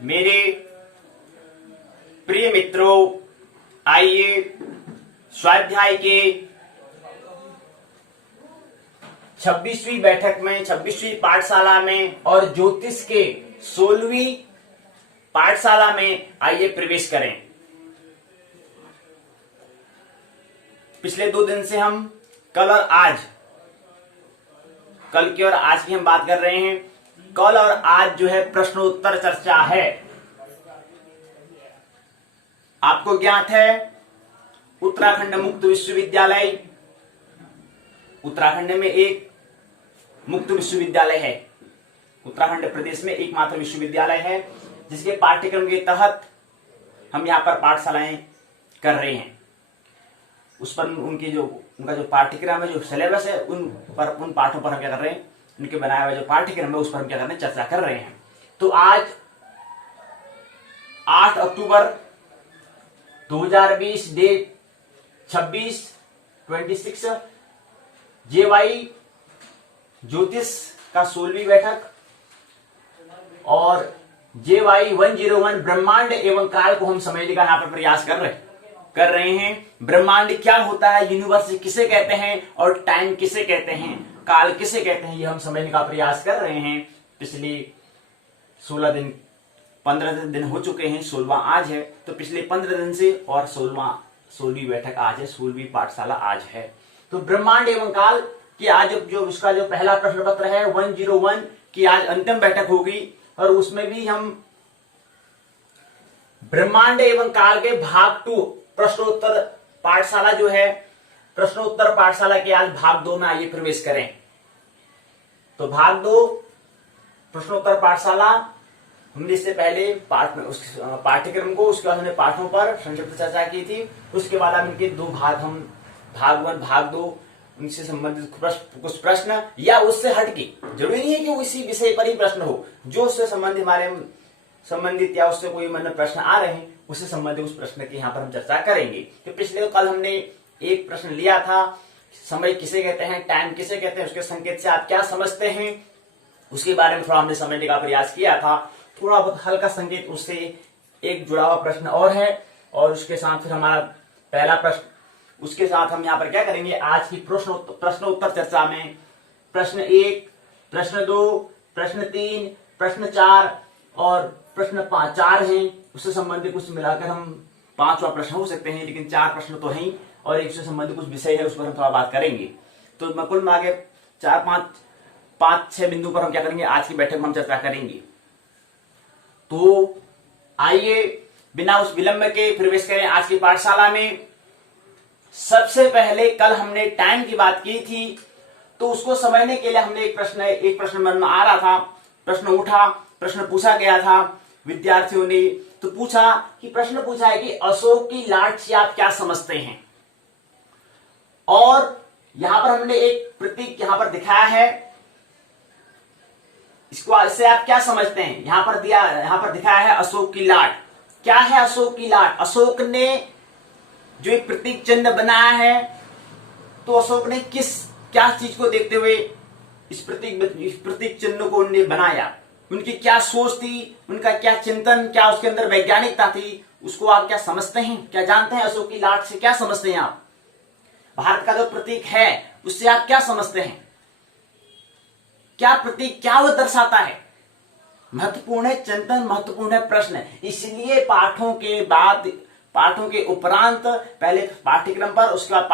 मेरे प्रिय मित्रों, आइए स्वाध्याय के 26वीं बैठक में, 26वीं पाठशाला में और ज्योतिष के 16वीं पाठशाला में आइए प्रवेश करें। पिछले 2 दिन से हम कल और आज, कल की और आज की हम बात कर रहे हैं। कल और आज जो है प्रश्नोत्तर चर्चा है। आपको ज्ञात है उत्तराखंड मुक्त विश्वविद्यालय, उत्तराखंड में एक मुक्त विश्वविद्यालय है। उत्तराखंड प्रदेश में एकमात्र विश्वविद्यालय है जिसके पाठ्यक्रम के तहत हम यहाँ पर पाठशालाएं कर रहे हैं। उस पर उनका जो पाठ्यक्रम है, जो सिलेबस है, उन पाठों पर हम क्या कर रहे हैं, उनके बनाया हुआ जो पाठ्यक्रम है उस पर हम क्या कर रहे हैं, चर्चा कर रहे हैं। तो आज 8 अक्टूबर 2020 डेट 26 जेवाई ज्योतिष का 16वीं बैठक और जेवाई 101 ब्रह्मांड एवं काल को हम समझने का यहाँ पर प्रयास कर रहे हैं। ब्रह्मांड क्या होता है, यूनिवर्स किसे कहते हैं और टाइम किसे कहते हैं, काल किसे कहते हैं, ये हम समझने का प्रयास कर रहे हैं। पिछले 15 दिन हो चुके हैं, 16वां आज है। तो पिछले 15 दिन से और 16वीं बैठक आज है, 16वीं पाठशाला आज है। तो ब्रह्मांड एवं काल की आज जो उसका जो पहला प्रश्न पत्र है 101 की आज अंतिम बैठक होगी और उसमें भी हम ब्रह्मांड एवं काल के भाग 2 प्रश्नोत्तर पाठशाला जो है, प्रश्नोत्तर पाठशाला के आज भाग 2 में आइए प्रवेश करें। तो भाग 2 प्रश्नोत्तर पाठशाला, हमने इससे पहले पाठ्यक्रम को, उसके बाद हमने पाठों पर संक्षिप्त चर्चा की थी। उसके बाद हम इनके 2 भाग, हम भाग 1 भाग 2 उनसे संबंधित कुछ प्रश्न या उससे हटके, जरूरी नहीं है कि उसी विषय पर ही प्रश्न हो, जो उससे संबंधित या उससे कोई मन में प्रश्न आ रहे हैं उससे संबंधित उस प्रश्न की यहाँ पर हम चर्चा करेंगे। तो पिछले कल हमने एक प्रश्न लिया था, समय किसे कहते हैं, टाइम किसे कहते हैं, उसके संकेत से आप क्या समझते हैं, उसके बारे में थोड़ा हमने समझने का प्रयास किया था। थोड़ा बहुत हल्का संकेत उससे एक जुड़ा हुआ प्रश्न और है और उसके साथ फिर हमारा पहला प्रश्न, उसके साथ हम यहाँ पर क्या करेंगे, आज की प्रश्नोत्तर चर्चा में प्रश्न 1, प्रश्न 2, प्रश्न 3, प्रश्न 4 और प्रश्न 4 हैं। उससे संबंधित कुछ मिलाकर हम 5वां प्रश्न हो सकते हैं, लेकिन 4 प्रश्न तो हैं और एक से संबंधित कुछ विषय है, उस पर हम थोड़ा बात करेंगे। तो कुल में आगे 4-5-6 बिंदु पर हम क्या करेंगे, आज की बैठक में हम चर्चा करेंगे। तो आइए बिना उस विलंब के प्रवेश करें आज की पाठशाला में। सबसे पहले कल हमने टाइम की बात की थी, तो उसको समझने के लिए हमने एक प्रश्न मन में आ रहा था, प्रश्न पूछा गया था विद्यार्थियों ने। तो प्रश्न पूछा है कि अशोक की लाट से आप क्या समझते हैं, और यहां पर हमने एक प्रतीक यहां पर दिखाया है, इससे आप क्या समझते हैं, यहां पर दिखाया है अशोक की लाट। क्या है अशोक की लाट? अशोक ने जो एक प्रतीक चिन्ह बनाया है, तो अशोक ने क्या चीज को देखते हुए इस प्रतीक चिन्ह को उन्होंने बनाया, उनकी क्या सोच थी, उनका क्या चिंतन, क्या उसके अंदर वैज्ञानिकता थी, उसको आप क्या समझते हैं, क्या जानते हैं? अशोक की लाट से क्या समझते हैं आप? भारत का जो प्रतीक है उससे आप क्या समझते हैं? क्या प्रतीक, क्या वो दर्शाता है? महत्वपूर्ण है चिंतन, महत्वपूर्ण है प्रश्न। इसलिए पाठों के उपरांत पहले पाठ्यक्रम पर, उसके बाद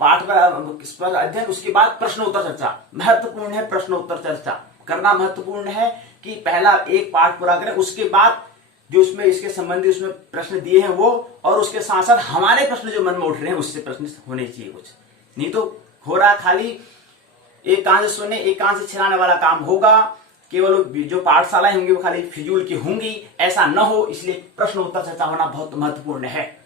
पाठ पर अध्ययन, उसके बाद प्रश्नोत्तर चर्चा। महत्वपूर्ण है प्रश्नोत्तर चर्चा करना, महत्वपूर्ण है कि पहला एक पाठ पूरा करें, उसके बाद जो उसमें इसके संबंधी उसमें प्रश्न दिए हैं वो, और उसके साथ साथ हमारे प्रश्न जो मन में उठ रहे हैं उससे प्रश्न होने चाहिए कुछ, नहीं तो हो रहा खाली एक कान से सुनने एक कान से छिलाने वाला काम होगा। केवल जो पाठशालाएं होंगी वो खाली फिजूल की होंगी, ऐसा न हो, इसलिए प्रश्नोत्तर चर्चा होना बहुत महत्वपूर्ण है।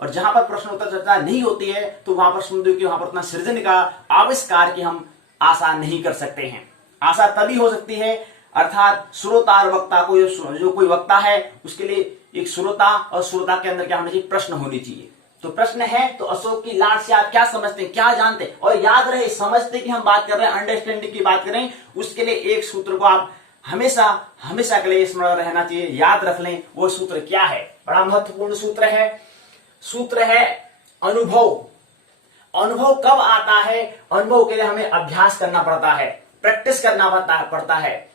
और जहां पर प्रश्नोत्तर चर्चा नहीं होती है तो वहां पर समझो कि वहां पर उतना सृजन का आविष्कार की हम आशा नहीं कर सकते हैं। आशा तभी हो सकती है, अर्थात श्रोता और वक्ता को, जो कोई वक्ता है उसके लिए एक श्रोता, और श्रोता के अंदर क्या होना चाहिए, प्रश्न होनी चाहिए। तो प्रश्न है, तो अशोक की लाट से आप क्या समझते हैं, क्या जानते हैं? और याद रहे, समझते की हम बात कर रहे हैं, अंडरस्टैंडिंग की बात करें, उसके लिए एक सूत्र को आप हमेशा हमेशा के लिए स्मरण रहना चाहिए, याद रख लें वो सूत्र क्या है। बड़ा महत्वपूर्ण सूत्र है, सूत्र है अनुभव। अनुभव कब आता है? अनुभव के लिए हमें अभ्यास करना पड़ता है, प्रैक्टिस करना पड़ता है,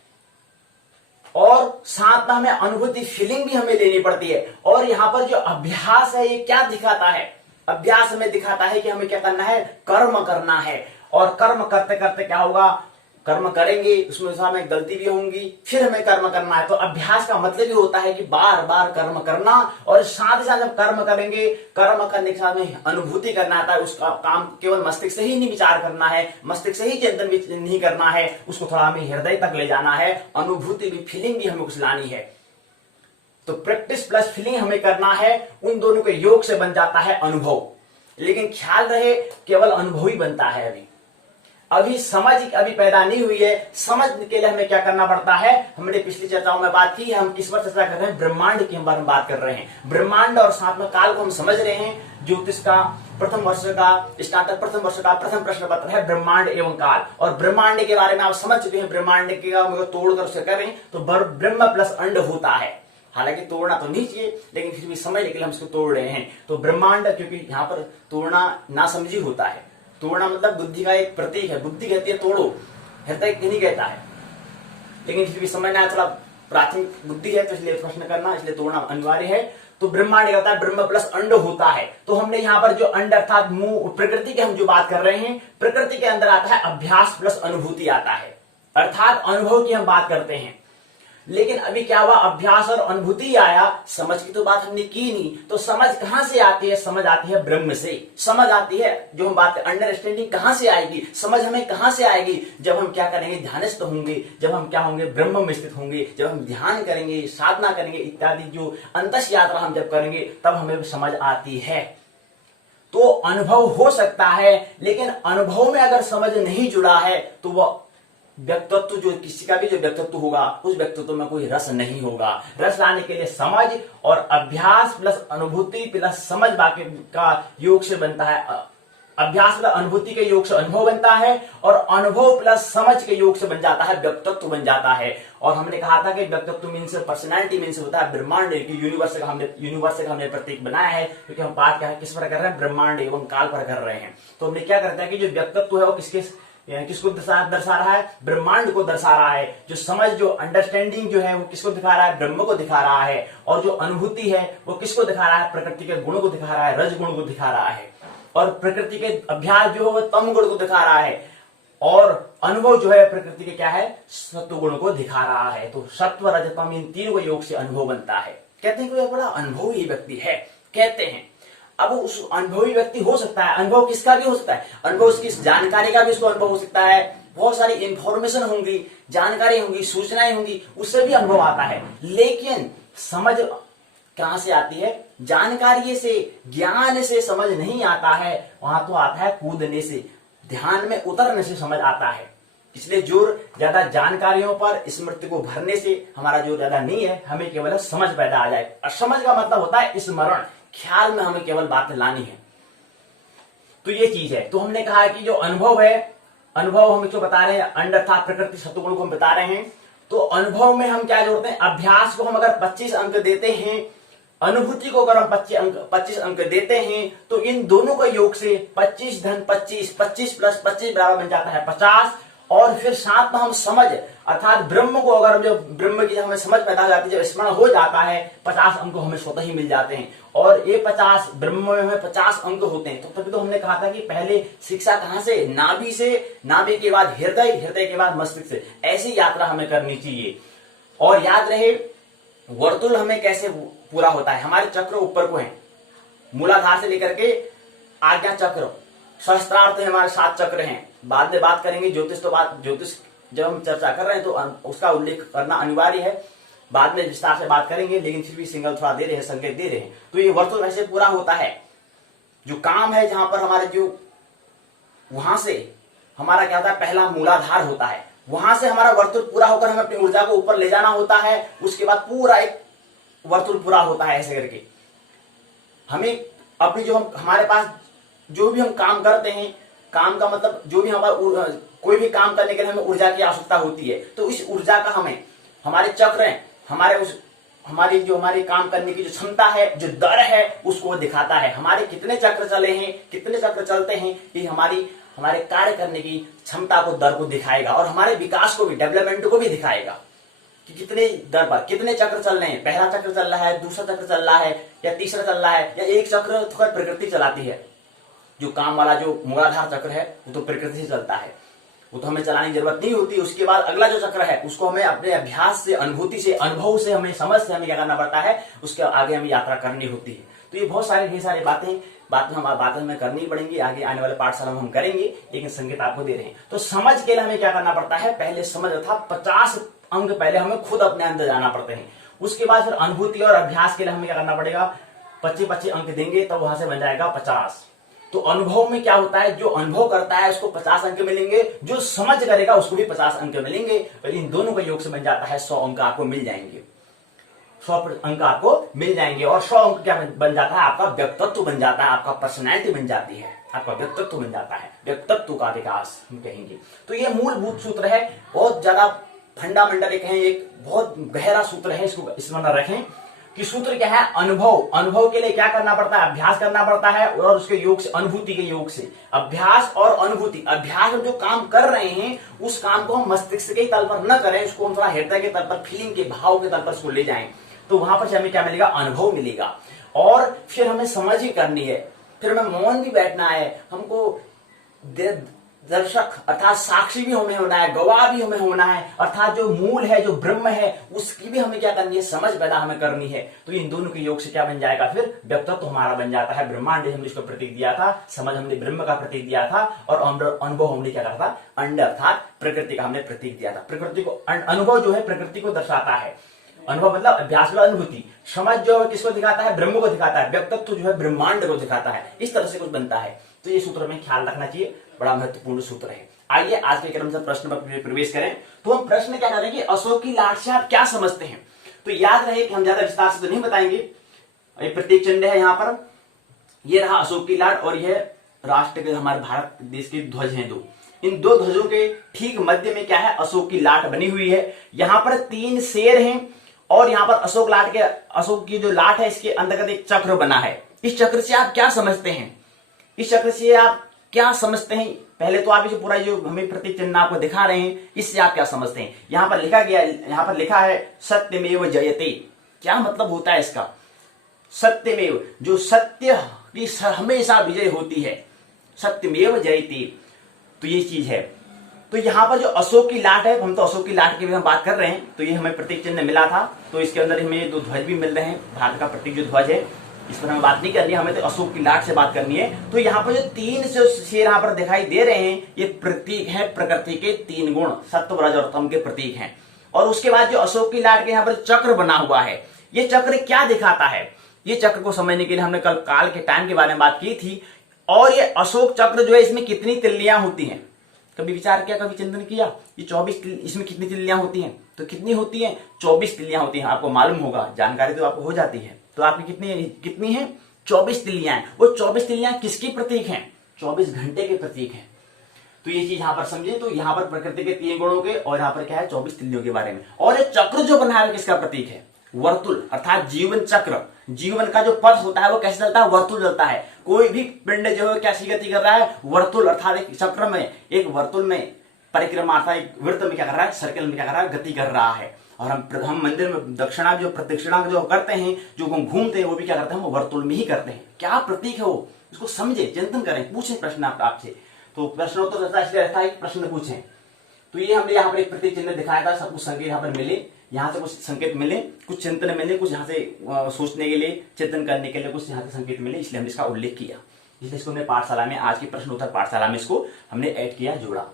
और साथ में हमें अनुभूति फीलिंग भी हमें लेनी पड़ती है। और यहां पर जो अभ्यास है ये क्या दिखाता है? अभ्यास हमें दिखाता है कि हमें क्या करना है, कर्म करना है। और कर्म करते करते क्या होगा, कर्म करेंगे उसमें हमें गलती भी होंगी, फिर हमें कर्म करना है। तो अभ्यास का मतलब ही होता है कि बार बार कर्म करना, और साथ ही साथ जब कर्म करेंगे, कर्म करने के साथ में अनुभूति करना आता है। उसका काम केवल मस्तिष्क से ही नहीं विचार करना है, मस्तिष्क से ही चिंतन नहीं करना है, उसको थोड़ा हमें हृदय तक ले जाना है, अनुभूति भी, फीलिंग भी हमें कुछ लानी है। तो प्रैक्टिस प्लस फीलिंग हमें करना है, उन दोनों के योग से बन जाता है अनुभव। लेकिन ख्याल रहे केवल अनुभव ही बनता है, अभी समझ अभी पैदा नहीं हुई है। समझ के लिए हमें क्या करना पड़ता है? हमने पिछली चर्चाओं में बात की है, हम किस पर चर्चा कर रहे हैं? ब्रह्मांड के बारे में बात कर रहे हैं। ब्रह्मांड और साथ में काल को हम समझ रहे हैं। ज्योतिष का प्रथम वर्ष का स्नातक प्रथम वर्ष का प्रथम प्रश्न पत्र है ब्रह्मांड एवं काल, और ब्रह्मांड के बारे में आप समझ चुके हैं। ब्रह्मांड के तोड़कर उसे करें तो ब्रह्म प्लस अंड होता है। हालांकि तोड़ना तो नहीं चाहिए, लेकिन फिर भी समझने के लिए हम इसको तोड़ रहे हैं। तो ब्रह्मांड, क्योंकि यहाँ पर तोड़ना नासमझी होता है, तोड़ना मतलब बुद्धि का एक प्रतीक है। बुद्धि कहती है तोड़ो, हृदय नहीं कहता है, लेकिन फिर भी समझना थोड़ा प्राथमिक बुद्धि है, तो इसलिए प्रश्न करना, इसलिए तोड़ना अनिवार्य है। तो ब्रह्मांड कहता है ब्रह्म प्लस अंड होता है। तो हमने यहाँ पर जो अंड अर्थात मुंह, प्रकृति के हम जो बात कर रहे हैं, प्रकृति के अंदर आता है अभ्यास प्लस अनुभूति आता है, अर्थात अनुभव की हम बात करते हैं। लेकिन अभी क्या हुआ, अभ्यास और अनुभूति आया, समझ की तो बात हमने की नहीं। तो समझ कहां से आती है? समझ आती है ब्रह्म से। समझ आती है, जो हम बात अंडरस्टैंडिंग कहां से आएगी, समझ हमें कहां से आएगी? जब हम क्या करेंगे, ध्यानस्थ होंगे, जब हम क्या होंगे, ब्रह्म में स्थित होंगे, जब हम ध्यान करेंगे, साधना करेंगे इत्यादि जो अंतस यात्रा हम जब करेंगे, तब हमें समझ आती है। तो अनुभव हो सकता है, लेकिन अनुभव में अगर समझ नहीं जुड़ा है तो वह व्यक्तित्व, जो किसी का भी जो व्यक्तित्व होगा, उस व्यक्तित्व में कोई रस नहीं होगा। रस लाने के लिए समझ और अभ्यास प्लस अनुभूति प्लस समझ बाकी का योग से बनता है। अभ्यास प्लस अनुभूति के योग से अनुभव बनता है, और अनुभव प्लस समझ के योग से बन जाता है व्यक्तित्व बन जाता है। और हमने कहा था कि व्यक्तित्व मीन्स पर्सनैलिटी मीन्स होता है ब्रह्मांड, यूनिवर्स का हमने प्रतीक बनाया है, क्योंकि हम बात क्या है, किस पर कर रहे हैं? ब्रह्मांड एवं काल पर कर रहे हैं। तो हमने क्या करते हैं कि जो व्यक्तित्व है वो किसको दर्शा रहा है? ब्रह्मांड को दर्शा रहा है। जो समझ, जो अंडरस्टैंडिंग जो है वो किसको दिखा रहा है? ब्रह्म को दिखा रहा है। और जो अनुभूति है वो किसको दिखा रहा है? प्रकृति के गुण को दिखा रहा है, रज गुण को दिखा रहा है। और प्रकृति के अभ्यास जो है वो तम गुण को दिखा रहा है, और अनुभव जो है प्रकृति के क्या है? सत्व गुण को दिखा रहा है। तो सत्व रज तम इन तीनों को योग से अनुभव बनता है। कहते हैं कि बड़ा अनुभवी व्यक्ति है, कहते हैं। अब उस अनुभवी व्यक्ति हो सकता है, अनुभव किसका भी हो सकता है, अनुभव उसकी जानकारी का भी उसको अनुभव हो सकता है, बहुत सारी इंफॉर्मेशन होंगी, जानकारी होंगी, सूचनाएं होंगी, उससे भी अनुभव आता है। लेकिन समझ कहां से आती है? जानकारी से, ज्ञान से समझ नहीं आता है, वहां तो आता है कूदने से, ध्यान में उतरने से समझ आता है। इसलिए जोर ज्यादा जानकारियों पर, स्मृति को भरने से हमारा जोर ज्यादा नहीं है, हमें केवल समझ पैदा आ जाए। और समझ का मतलब होता है स्मरण, ख्याल में हमें केवल बातें लानी है। तो ये चीज है। तो हमने कहा कि जो अनुभव है, अनुभव हम जो बता रहे हैं, अंड अर्थात प्रकृति सत्वगुण को हम बता रहे हैं। तो अनुभव में हम क्या जोड़ते हैं? अभ्यास को हम अगर 25 अंक देते हैं, अनुभूति को अगर हम 25 अंक देते हैं, तो इन दोनों का योग से 25 धन 25, 25 प्लस 25 बराबर बन जाता है 50। और फिर साथ में हम समझ अर्थात ब्रह्म को, अगर जो ब्रह्म की हमें समझ पैदा हो जाती है, जब स्मरण हो जाता है, 50 अंक हमें स्वतः ही मिल जाते हैं। और ये 50 ब्रह्म में 50 अंक होते हैं। तो तभी तो हमने कहा था कि पहले शिक्षा कहां से? नाभि से, नाभि के बाद हृदय, हृदय के बाद मस्तिष्क से। ऐसी यात्रा हमें करनी चाहिए। और याद रहे वर्तुल हमें कैसे पूरा होता है। हमारे चक्र ऊपर को है, मूलाधार से लेकर के आज्ञा चक्र, सहस्त्रार्थ हमारे 7 चक्र हैं। बाद में बात करेंगे ज्योतिष, तो ज्योतिष जब हम चर्चा कर रहे हैं तो उसका उल्लेख करना अनिवार्य है, बाद में विस्तार से बात करेंगे, लेकिन फिर भी सिंगल थोड़ा दे रहे हैं, संकेत दे रहे हैं। तो ये वर्तुल वैसे पूरा होता है। जो काम है जहां पर हमारे जो वहां से हमारा क्या होता है, पहला मूलाधार होता है, वहां से हमारा वर्तुल पूरा होकर हमें अपनी ऊर्जा को ऊपर ले जाना होता है। उसके बाद पूरा एक वर्तुल पूरा होता है। ऐसे करके हमें अपनी जो हमारे पास जो भी हम काम करते हैं, काम का मतलब जो भी हमारा कोई भी काम करने के लिए हमें ऊर्जा की आवश्यकता होती है। तो इस ऊर्जा का हमें हमारे चक्र हैं, हमारी जो हमारी काम करने की जो क्षमता है, जो दर है, उसको दिखाता है। हमारे कितने चक्र चले हैं, कितने चक्र चलते हैं, ये हमारे कार्य करने की क्षमता को, दर को दिखाएगा और हमारे विकास को भी, डेवलपमेंट को भी दिखाएगा कि कितने दर पर कितने चक्र चल रहे हैं। पहला चक्र चल रहा है, दूसरा चक्र चल रहा है, या तीसरा चल रहा है, या एक चक्र तो प्रकृति चलाती है। जो काम वाला जो मूलाधार चक्र है वो तो प्रकृति से चलता है, वो तो हमें चलाने की जरूरत नहीं होती। उसके बाद अगला जो चक्र है उसको हमें अपने अभ्यास से, अनुभूति से, अनुभव से, हमें समझ से हमें क्या करना पड़ता है, उसके आगे हमें यात्रा करनी होती है। तो ये बहुत सारी ढेर सारी बातें हमें करनी पड़ेंगी, आगे आने वाले पाठशाला में हम करेंगे, लेकिन संकेत आपको दे रहे हैं। तो समझ के लिए हमें क्या करना पड़ता है, पहले समझ अर्थात 50 अंक पहले हमें खुद अपने अंदर जाना पड़ते हैं। उसके बाद फिर अनुभूति और अभ्यास के लिए हमें क्या करना पड़ेगा, 25 अंक देंगे तब वहां से बन जाएगा 50। तो अनुभव में क्या होता है, जो अनुभव करता है उसको 50 अंक मिलेंगे, जो समझ करेगा उसको भी 50 अंक मिलेंगे। और इन दोनों का योग से बन जाता है 100 अंक आपको मिल जाएंगे, 100 अंक आपको मिल जाएंगे। और 100 अंक क्या बन जाता है, आपका व्यक्तित्व बन जाता है, आपका पर्सनैलिटी बन जाती है, आपका व्यक्तित्व बन जाता है, व्यक्तित्व का विकास हम कहेंगे। तो ये मूलभूत सूत्र है, बहुत ज्यादा फंडामेंटल एक बहुत गहरा सूत्र है, इसको स्मरण रखें कि सूत्र क्या है, अनुभव। अनुभव के लिए क्या करना पड़ता है, अभ्यास करना पड़ता है, और उसके योग से, अनुभूति के योग से, अभ्यास और अनुभूति। अभ्यास में जो काम कर रहे हैं उस काम को हम मस्तिष्क के तल पर न करें, उसको हम थोड़ा हृदय के तल पर, फीलिंग के, भाव के तल पर उसको ले जाएं, तो वहां पर हमें क्या मिलेगा, अनुभव मिलेगा। और फिर हमें समझ ही करनी है, फिर हमें मौन भी बैठना है, हमको दर्शक अर्थात साक्षी भी हमें होना है, गवाह भी हमें होना है, अर्थात जो मूल है, जो ब्रह्म है, उसकी भी हमें क्या करनी है, समझ पैदा हमें करनी है। तो इन दोनों के योग से क्या बन जाएगा, फिर व्यक्तित्व हमारा बन जाता है। ब्रह्मांड हमने इसको प्रतीक दिया था, समझ हमने ब्रह्म का प्रतीक दिया था, और अनुभव हमने क्या कहा था, अंड अर्थात प्रकृति का हमने प्रतीक दिया था। प्रकृति को, अनुभव जो है प्रकृति को दर्शाता है, अनुभव मतलब अभ्यास में अनुभूति। समझ जो है किसको दिखाता है, ब्रह्म को दिखाता है। व्यक्तित्व जो है ब्रह्मांड को दिखाता है। इस तरह से कुछ बनता है। तो ये सूत्र में ख्याल रखना चाहिए, बड़ा महत्वपूर्ण सूत्र है। आइए आज के क्रम से प्रश्न पर प्रवेश करें। तो हम प्रश्न क्या करेंगे, अशोक की लाट से आप क्या समझते हैं। तो याद रहे कि हम ज्यादा विस्तार से तो नहीं बताएंगे। ये प्रतीक चिन्ह है, यहाँ पर ये रहा अशोक की लाट, और यह राष्ट्र के, हमारे भारत देश के ध्वज हैं दो। इन दो ध्वजों के ठीक मध्य में क्या है, अशोक की लाट बनी हुई है। यहाँ पर 3 शेर हैं, और यहाँ पर अशोक की जो लाट है, इसके अंतर्गत एक चक्र बना है। इस चक्र से आप क्या समझते हैं, इस चक्र से आप क्या समझते हैं। पहले तो आप इसे पूरा जो हमें प्रतीक चिन्ह आपको दिखा रहे हैं, इससे आप क्या समझते हैं। यहाँ पर लिखा गया, यहाँ पर लिखा है सत्यमेव जयते। क्या मतलब होता है इसका, सत्यमेव, जो सत्य की हमेशा विजय होती है, सत्यमेव जयते, तो ये चीज है। तो यहाँ पर जो अशोक की लाट है, हम तो अशोक की लाट की भी हम बात कर रहे हैं, तो ये हमें प्रतीक चिन्ह मिला था, तो इसके अंदर हमें 2 ध्वज भी मिल रहे हैं, भारत का प्रतीक जो ध्वज है, इस पर हमें बात नहीं करनी है, हमें तो अशोक की लाट से बात करनी है। तो यहाँ पर जो 3 जो शेर यहाँ पर दिखाई दे रहे हैं, ये प्रतीक है प्रकृति के 3 गुण, सत्व, रज और तम के प्रतीक हैं। और उसके बाद जो अशोक की लाट के यहाँ पर चक्र बना हुआ है, ये चक्र क्या दिखाता है, ये चक्र को समझने के लिए हमने कल काल के टाइम के बारे में बात की थी। और ये अशोक चक्र जो है, इसमें कितनी तिल्लियां होती हैं, कभी विचार किया, कभी चिंतन किया। ये 24, इसमें कितनी तिल्लियां होती हैं, तो कितनी होती हैं, 24 तिल्लियां होती हैं। आपको मालूम होगा, जानकारी तो आपको हो जाती है। तो आपकी कितनी है, 24 तिल्लियां हैं। वो 24 तिल्लियां किसकी प्रतीक हैं, 24 घंटे के प्रतीक हैं। तो ये चीज यहां पर समझे। तो यहां पर प्रकृति के 3 गुणों के, और यहां पर क्या है, 24 तिल्लियों के बारे में। और ये चक्र जो बना है किसका प्रतीक है, वर्तुल, अर्थात जीवन चक्र। जीवन का जो पथ होता है वो कैसे चलता है, वर्तुल चलता है। कोई भी पिंड जो है कैसी गति कर रहा है, वर्तुल अर्थात एक चक्र में, एक वर्तुल में परिक्रमा अर्थात एक वृत्त में क्या कर रहा है, सर्कल में क्या कर रहा है, गति कर रहा है। और हम मंदिर में दक्षिणा जो प्रदक्षिणा जो करते हैं, जो हम घूमते हैं, वो भी क्या करते हैं, वो वर्तुल में ही करते हैं। क्या प्रतीक है वो, उसको समझे, चिंतन करें, पूछें प्रश्न आपसे। तो प्रश्नोत्तर इसलिए रहता है कि प्रश्न पूछें। तो ये हमने यहाँ पर एक प्रतीक चिन्ह दिखाया था, सब कुछ संकेत यहाँ पर मिले, यहाँ से कुछ संकेत मिले, कुछ चिंतन मिले, कुछ यहाँ से सोचने के लिए, चिंतन करने के लिए कुछ यहाँ से संकेत मिले, इसलिए हमने इसका उल्लेख किया। इसलिए इसको हमने पाठशाला में, आज की प्रश्नोत्तर पाठशाला में इसको हमने ऐड किया, जोड़ा।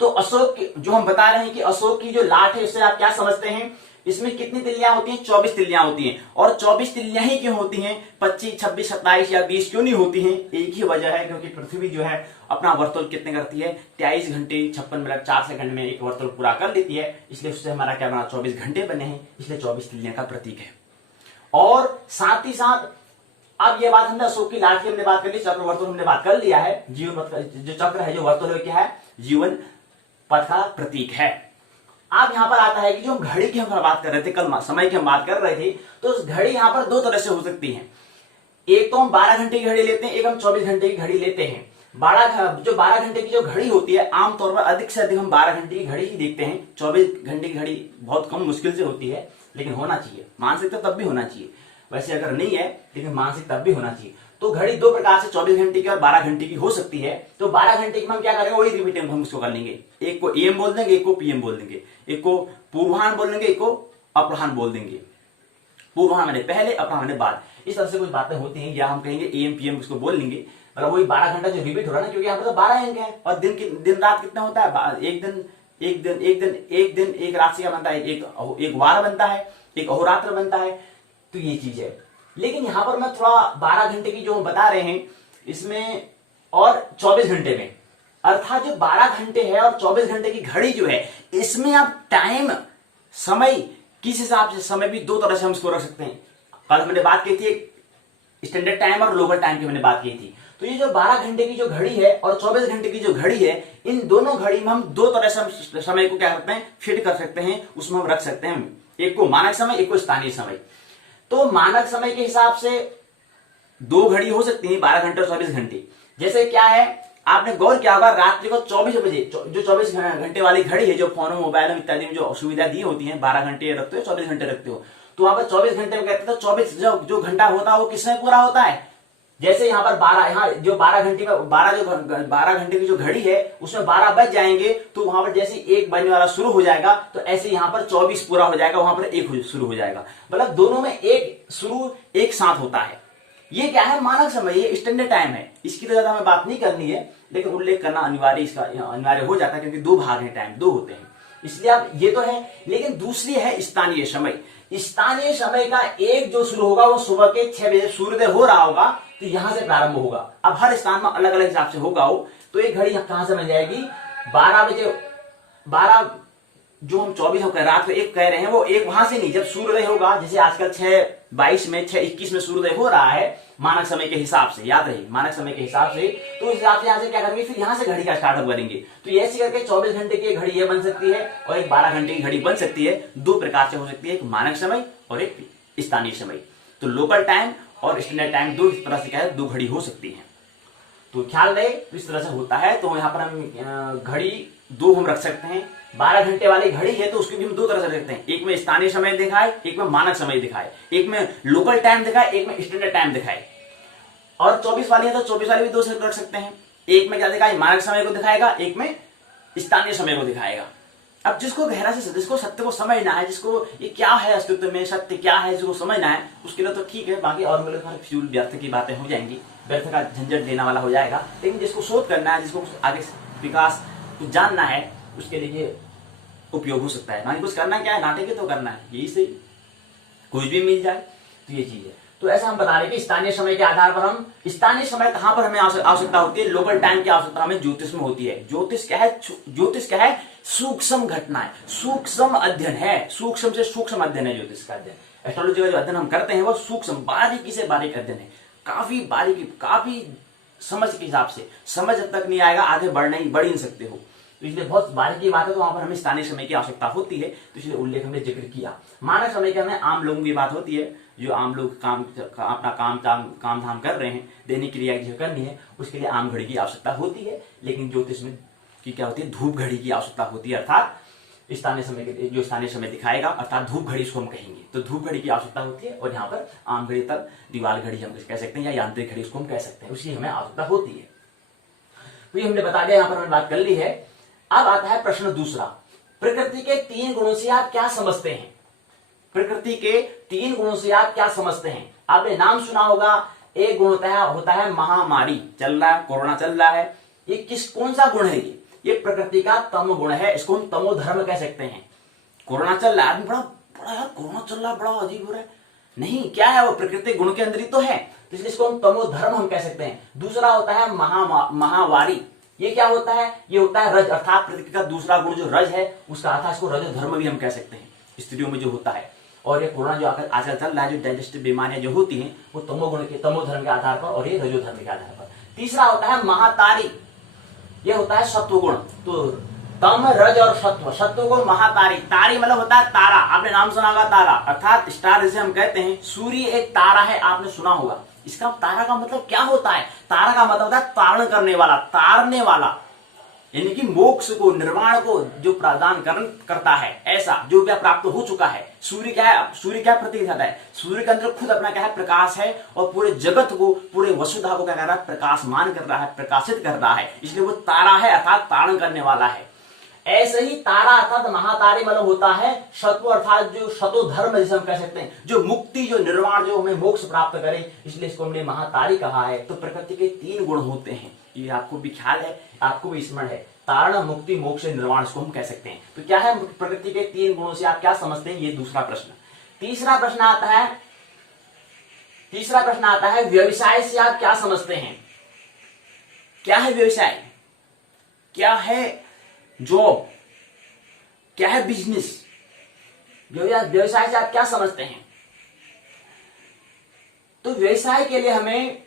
तो अशोक जो हम बता रहे हैं कि अशोक की जो लाट है, इससे आप क्या समझते हैं, इसमें कितनी तिल्लियां होती हैं, 24 तिल्लियां होती हैं। और 24 तिल्लियां ही क्यों होती हैं, 25, 26, 27 या 20 क्यों नहीं होती हैं। एक ही वजह है, क्योंकि पृथ्वी जो है अपना वर्तुल कितने करती है, 23 घंटे 56 मिनट 4 सेकंड में एक वर्तुल पूरा कर लेती है। इसलिए उससे हमारा क्या बना, 24 घंटे बने हैं, इसलिए 24 तिल्लियां का प्रतीक है। और साथ ही साथ अब ये बात हमने अशोक की लाट की हमने बात कर ली, चक्र वर्तुल हमने बात कर लिया है। जीवन जो चक्र है, जो वर्तुल है, क्या है, जीवन पथ का प्रतीक है। अब यहाँ पर आता है कि जो हम घड़ी की हम बात कर रहे थे, कल समय की हम बात कर रहे थे, तो उस घड़ी यहाँ पर दो तरह से हो सकती है। एक तो हम 12 घंटे की घड़ी लेते हैं, एक हम 24 घंटे की घड़ी लेते हैं। 12 घंटे की जो घड़ी होती है, आमतौर पर अधिक से अधिक हम 12 घंटे की घड़ी ही देखते हैं। 24 घंटे की घड़ी बहुत कम मुश्किल से होती है, लेकिन होना चाहिए। मानसिक तो तब भी होना चाहिए, वैसे अगर नहीं है लेकिन मानसिक तब भी होना चाहिए। तो घड़ी दो प्रकार से 24 घंटे की और 12 घंटे की हो सकती है। तो 12 घंटे की हम क्या करेंगे, वही रिपीट हम उसको कर लेंगे। एक को एम बोल देंगे, एक को पीएम बोल देंगे, एक को पूर्वाह्न बोल देंगे, एक को अपराह्न बोल देंगे। पूर्वाह्न माने पहले, अपराह्न माने बाद। इस तरह से कुछ बातें होती हैं, या हम कहेंगे एम पीएम उसको बोल लेंगे। मतलब वही 12 घंटा जो रिपीट हो रहा है ना, क्योंकि यहाँ पर तो 12 अंक है। और दिन रात कितना होता है, एक राशि का बनता है, एक वार बनता है, एक अहोरात्र बनता है। तो ये चीज है। लेकिन यहां पर मैं थोड़ा 12 घंटे की जो हम बता रहे हैं इसमें, और 24 घंटे में, अर्थात जो 12 घंटे है और 24 घंटे की घड़ी जो है, इसमें आप टाइम, समय किस हिसाब से, समय भी दो तरह से हम इसको रख सकते हैं। कल हमने बात की थी स्टैंडर्ड टाइम और लोकल टाइम की मैंने बात की थी। तो ये जो 12 घंटे की जो घड़ी है और 24 घंटे की जो घड़ी है, इन दोनों घड़ी में हम दो तरह से हम समय को क्या करते हैं, फिट कर सकते हैं, उसमें हम रख सकते हैं। एक को मानक समय, एक को स्थानीय समय। तो मानक समय के हिसाब से दो घड़ी हो सकती है, 12 घंटे और 24 घंटे। जैसे क्या है, आपने गौर किया होगा, रात्रि को 24 बजे जो 24 घंटे वाली घड़ी है, जो फोनों मोबाइल इत्यादि में जो सुविधा दी होती है, 12 घंटे रखते हो, 24 घंटे रखते हो, तो वहां पर 24 घंटे में कहते हैं 24 जो घंटा होता है वो किसमें पूरा होता है। जैसे यहाँ पर 12, यहाँ जो 12 घंटे में 12 घंटे की जो घड़ी है उसमें 12 बज जाएंगे, तो वहां पर जैसे एक बजने वाला शुरू हो जाएगा, तो ऐसे यहाँ पर 24 पूरा हो जाएगा, वहां पर एक शुरू हो जाएगा। मतलब दोनों में एक शुरू एक साथ होता है। ये क्या है, मानक समय, ये स्टैंडर्ड टाइम है। इसकी तो ज्यादा हमें बात नहीं करनी है, लेकिन उल्लेख करना अनिवार्य, इसका अनिवार्य हो जाता है, क्योंकि दो भाग हैं, टाइम दो होते हैं, इसलिए आप ये तो है। लेकिन दूसरी है स्थानीय समय। स्थानीय समय का एक जो शुरू होगा वो सुबह के 6 बजे सूर्योदय हो रहा होगा, तो यहां से प्रारंभ होगा। अब हर स्थान में अलग अलग हिसाब से होगा वो, तो एक घड़ी कहां से मिल जाएगी, 12 बजे, 12 जो हम 24 हम रात को एक कह रहे हैं, वो एक वहां से नहीं, जब सूर्योदय होगा, जैसे आजकल 6:22 में 6:21 में सूर्योदय हो रहा है मानक समय के हिसाब से, याद रहे मानक समय के हिसाब से। तो इस हिसाब से यहां से क्या करेंगे, फिर यहां से घड़ी का स्टार्टअप करेंगे। तो ऐसे करके 24 घंटे की घड़ी ये बन सकती है और एक 12 घंटे की घड़ी बन सकती है। दो प्रकार से हो सकती है, एक मानक समय और एक स्थानीय समय। तो लोकल टाइम और स्टैंडर्ड टाइम दो इस तरह से क्या है, दो घड़ी हो सकती है। तो ख्याल रहे इस तरह से होता है। तो यहाँ पर हम घड़ी दो हम रख सकते हैं। 12 घंटे वाली घड़ी है तो उसकी भी हम दो तरह से रखते हैं, एक में स्थानीय समय दिखाए, एक में मानक समय दिखाए, एक में लोकल टाइम दिखाए, एक में स्टैंडर्ड टाइम दिखाए। और 24 वाली है तो 24 वाली भी दो से रख सकते हैं, एक में क्या दिखाए, मानक समय को दिखाएगा, एक में स्थानीय समय को दिखाएगा। अब जिसको गहरा से, जिसको सत्य को समझना है, जिसको ये क्या है अस्तित्व में, सत्य क्या है, जिसको समझना है, उसके लिए तो ठीक है। बाकी और मिले फ्यूल व्यर्थ की बातें हो जाएंगी, व्यर्थ का झंझट देने वाला हो जाएगा। लेकिन जिसको शोध करना है, जिसको आगे विकास कुछ जानना है, उसके लिए उपयोग हो सकता है। ना कुछ करना क्या है, नाटक ही तो करना है, यही सही, कुछ भी मिल जाए, तो ये चीज है। तो ऐसा हम बता रहे कि स्थानीय समय के आधार पर हम, स्थानीय समय कहां पर हमें आवश्यकता होती है, लोकल टाइम की आवश्यकता हमें ज्योतिष में होती है। ज्योतिष क्या है, ज्योतिष क्या है, सूक्ष्म घटना है, सूक्ष्म अध्ययन है, सूक्ष्म से सूक्ष्म अध्ययन है ज्योतिष का अध्ययन। एस्ट्रोलॉजी का जो अध्ययन हम करते हैं वो सूक्ष्म बारीकी से बारीक अध्ययन है, काफी बारीकी, काफी समझ के हिसाब से। समझ जब तक नहीं आएगा आगे बढ़ नहीं सकते हो, तो इसलिए बहुत बारीकी बात है। तो वहां पर हमें स्थानीय समय की आवश्यकता होती है, तो इसलिए उल्लेख हमने जिक्र किया। मानक समय की हमें आम लोगों की बात होती है, जो आम लोग अपना काम धाम कर रहे हैं, दैनिक क्रिया जो करनी है, उसके लिए आम घड़ी की आवश्यकता होती है। लेकिन ज्योतिष में की क्या होती है, धूप घड़ी की आवश्यकता होती है, अर्थात स्थानीय समय के जो स्थानीय समय दिखाएगा, अर्थात धूप घड़ी इसको हम कहेंगे। तो धूप घड़ी की आवश्यकता होती है। और यहाँ पर आम घड़ी तक दीवार घड़ी हम कह सकते हैं, या यांत्रिक घड़ी उसको हम कह सकते हैं, उसकी हमें आवश्यकता होती है। तो ये हमने बता दिया, यहाँ पर हमने बात कर ली है। अब आता है प्रश्न दूसरा, प्रकृति के 3 गुणों से आप क्या समझते हैं। प्रकृति के 3 गुणों से आप क्या समझते हैं। आपने नाम सुना होगा, एक गुण होता है महामारी, चल रहा है, कोरोना चल रहा है, ये कौन सा गुण है, ये प्रकृति का तमो गुण है, इसको हम तमो धर्म कह सकते हैं। कोरोना चल रहा है, आदमी बड़ा यार कोरोना चल रहा है, बड़ा अजीब हो रहा है, नहीं, क्या है वो, प्रकृति गुण के अंदर ही तो है, तो इसलिए इसको हम तमो धर्म हम कह सकते हैं। दूसरा होता है महावारी, ये क्या होता है, ये होता है रज, अर्थात प्रकृति का दूसरा गुण जो रज है उसका, अर्थात इसको रजो धर्म भी हम कह सकते हैं, स्त्रियों में जो होता है। और ये कोरोना जो आजकल चल रहा है, जो डाइजेस्टिव बीमारियां जो होती हैं, वो तमो गुण के, तमो धर्म के आधार पर, और ये रजो धर्म के आधार पर। तीसरा होता है महातारी, ये होता है सत्व गुण। तो तम रज और सत्व, सत्व को महातारी, तारी मतलब होता है तारा, आपने नाम सुना होगा तारा, अर्थात स्टार जिसे हम कहते हैं। सूर्य एक तारा है, आपने सुना होगा। इसका तारा का मतलब क्या होता है? तारा का मतलब होता है तारण करने वाला, तारने वाला, यानी कि मोक्ष को, निर्वाण को जो प्रदान करता है, ऐसा जो क्या प्राप्त हो चुका है। सूर्य क्या है? सूर्य क्या प्रतीक होता है? सूर्य के अंदर खुद अपना क्या है? प्रकाश है, और पूरे जगत को, पूरे वसुधा को क्या कर रहा है? प्रकाशमान कर रहा है, प्रकाशित कर रहा है, इसलिए वो तारा है, अर्थात तारण करने वाला है। ऐसे ही तारा अर्थात महातारी मतलब होता है सत्व, अर्थात जो सतो धर्म जिसे हम कह सकते हैं, जो मुक्ति, जो निर्वाण, जो हमें मोक्ष प्राप्त करे, इसलिए इसको हमने महातारी कहा है। तो प्रकृति के 3 गुण होते हैं, ये आपको भी ख्याल है, आपको भी स्मरण है। तारण, मुक्ति, मोक्ष, निर्वाण इसको हम कह सकते हैं। तो क्या है प्रकृति के 3 गुणों से आप क्या समझते हैं? ये दूसरा प्रश्न। तीसरा प्रश्न आता है व्यवसाय से आप क्या समझते हैं? क्या है व्यवसाय? क्या है जॉब? क्या है बिजनेस? व्यवसाय से आप क्या समझते हैं? तो व्यवसाय के लिए हमें,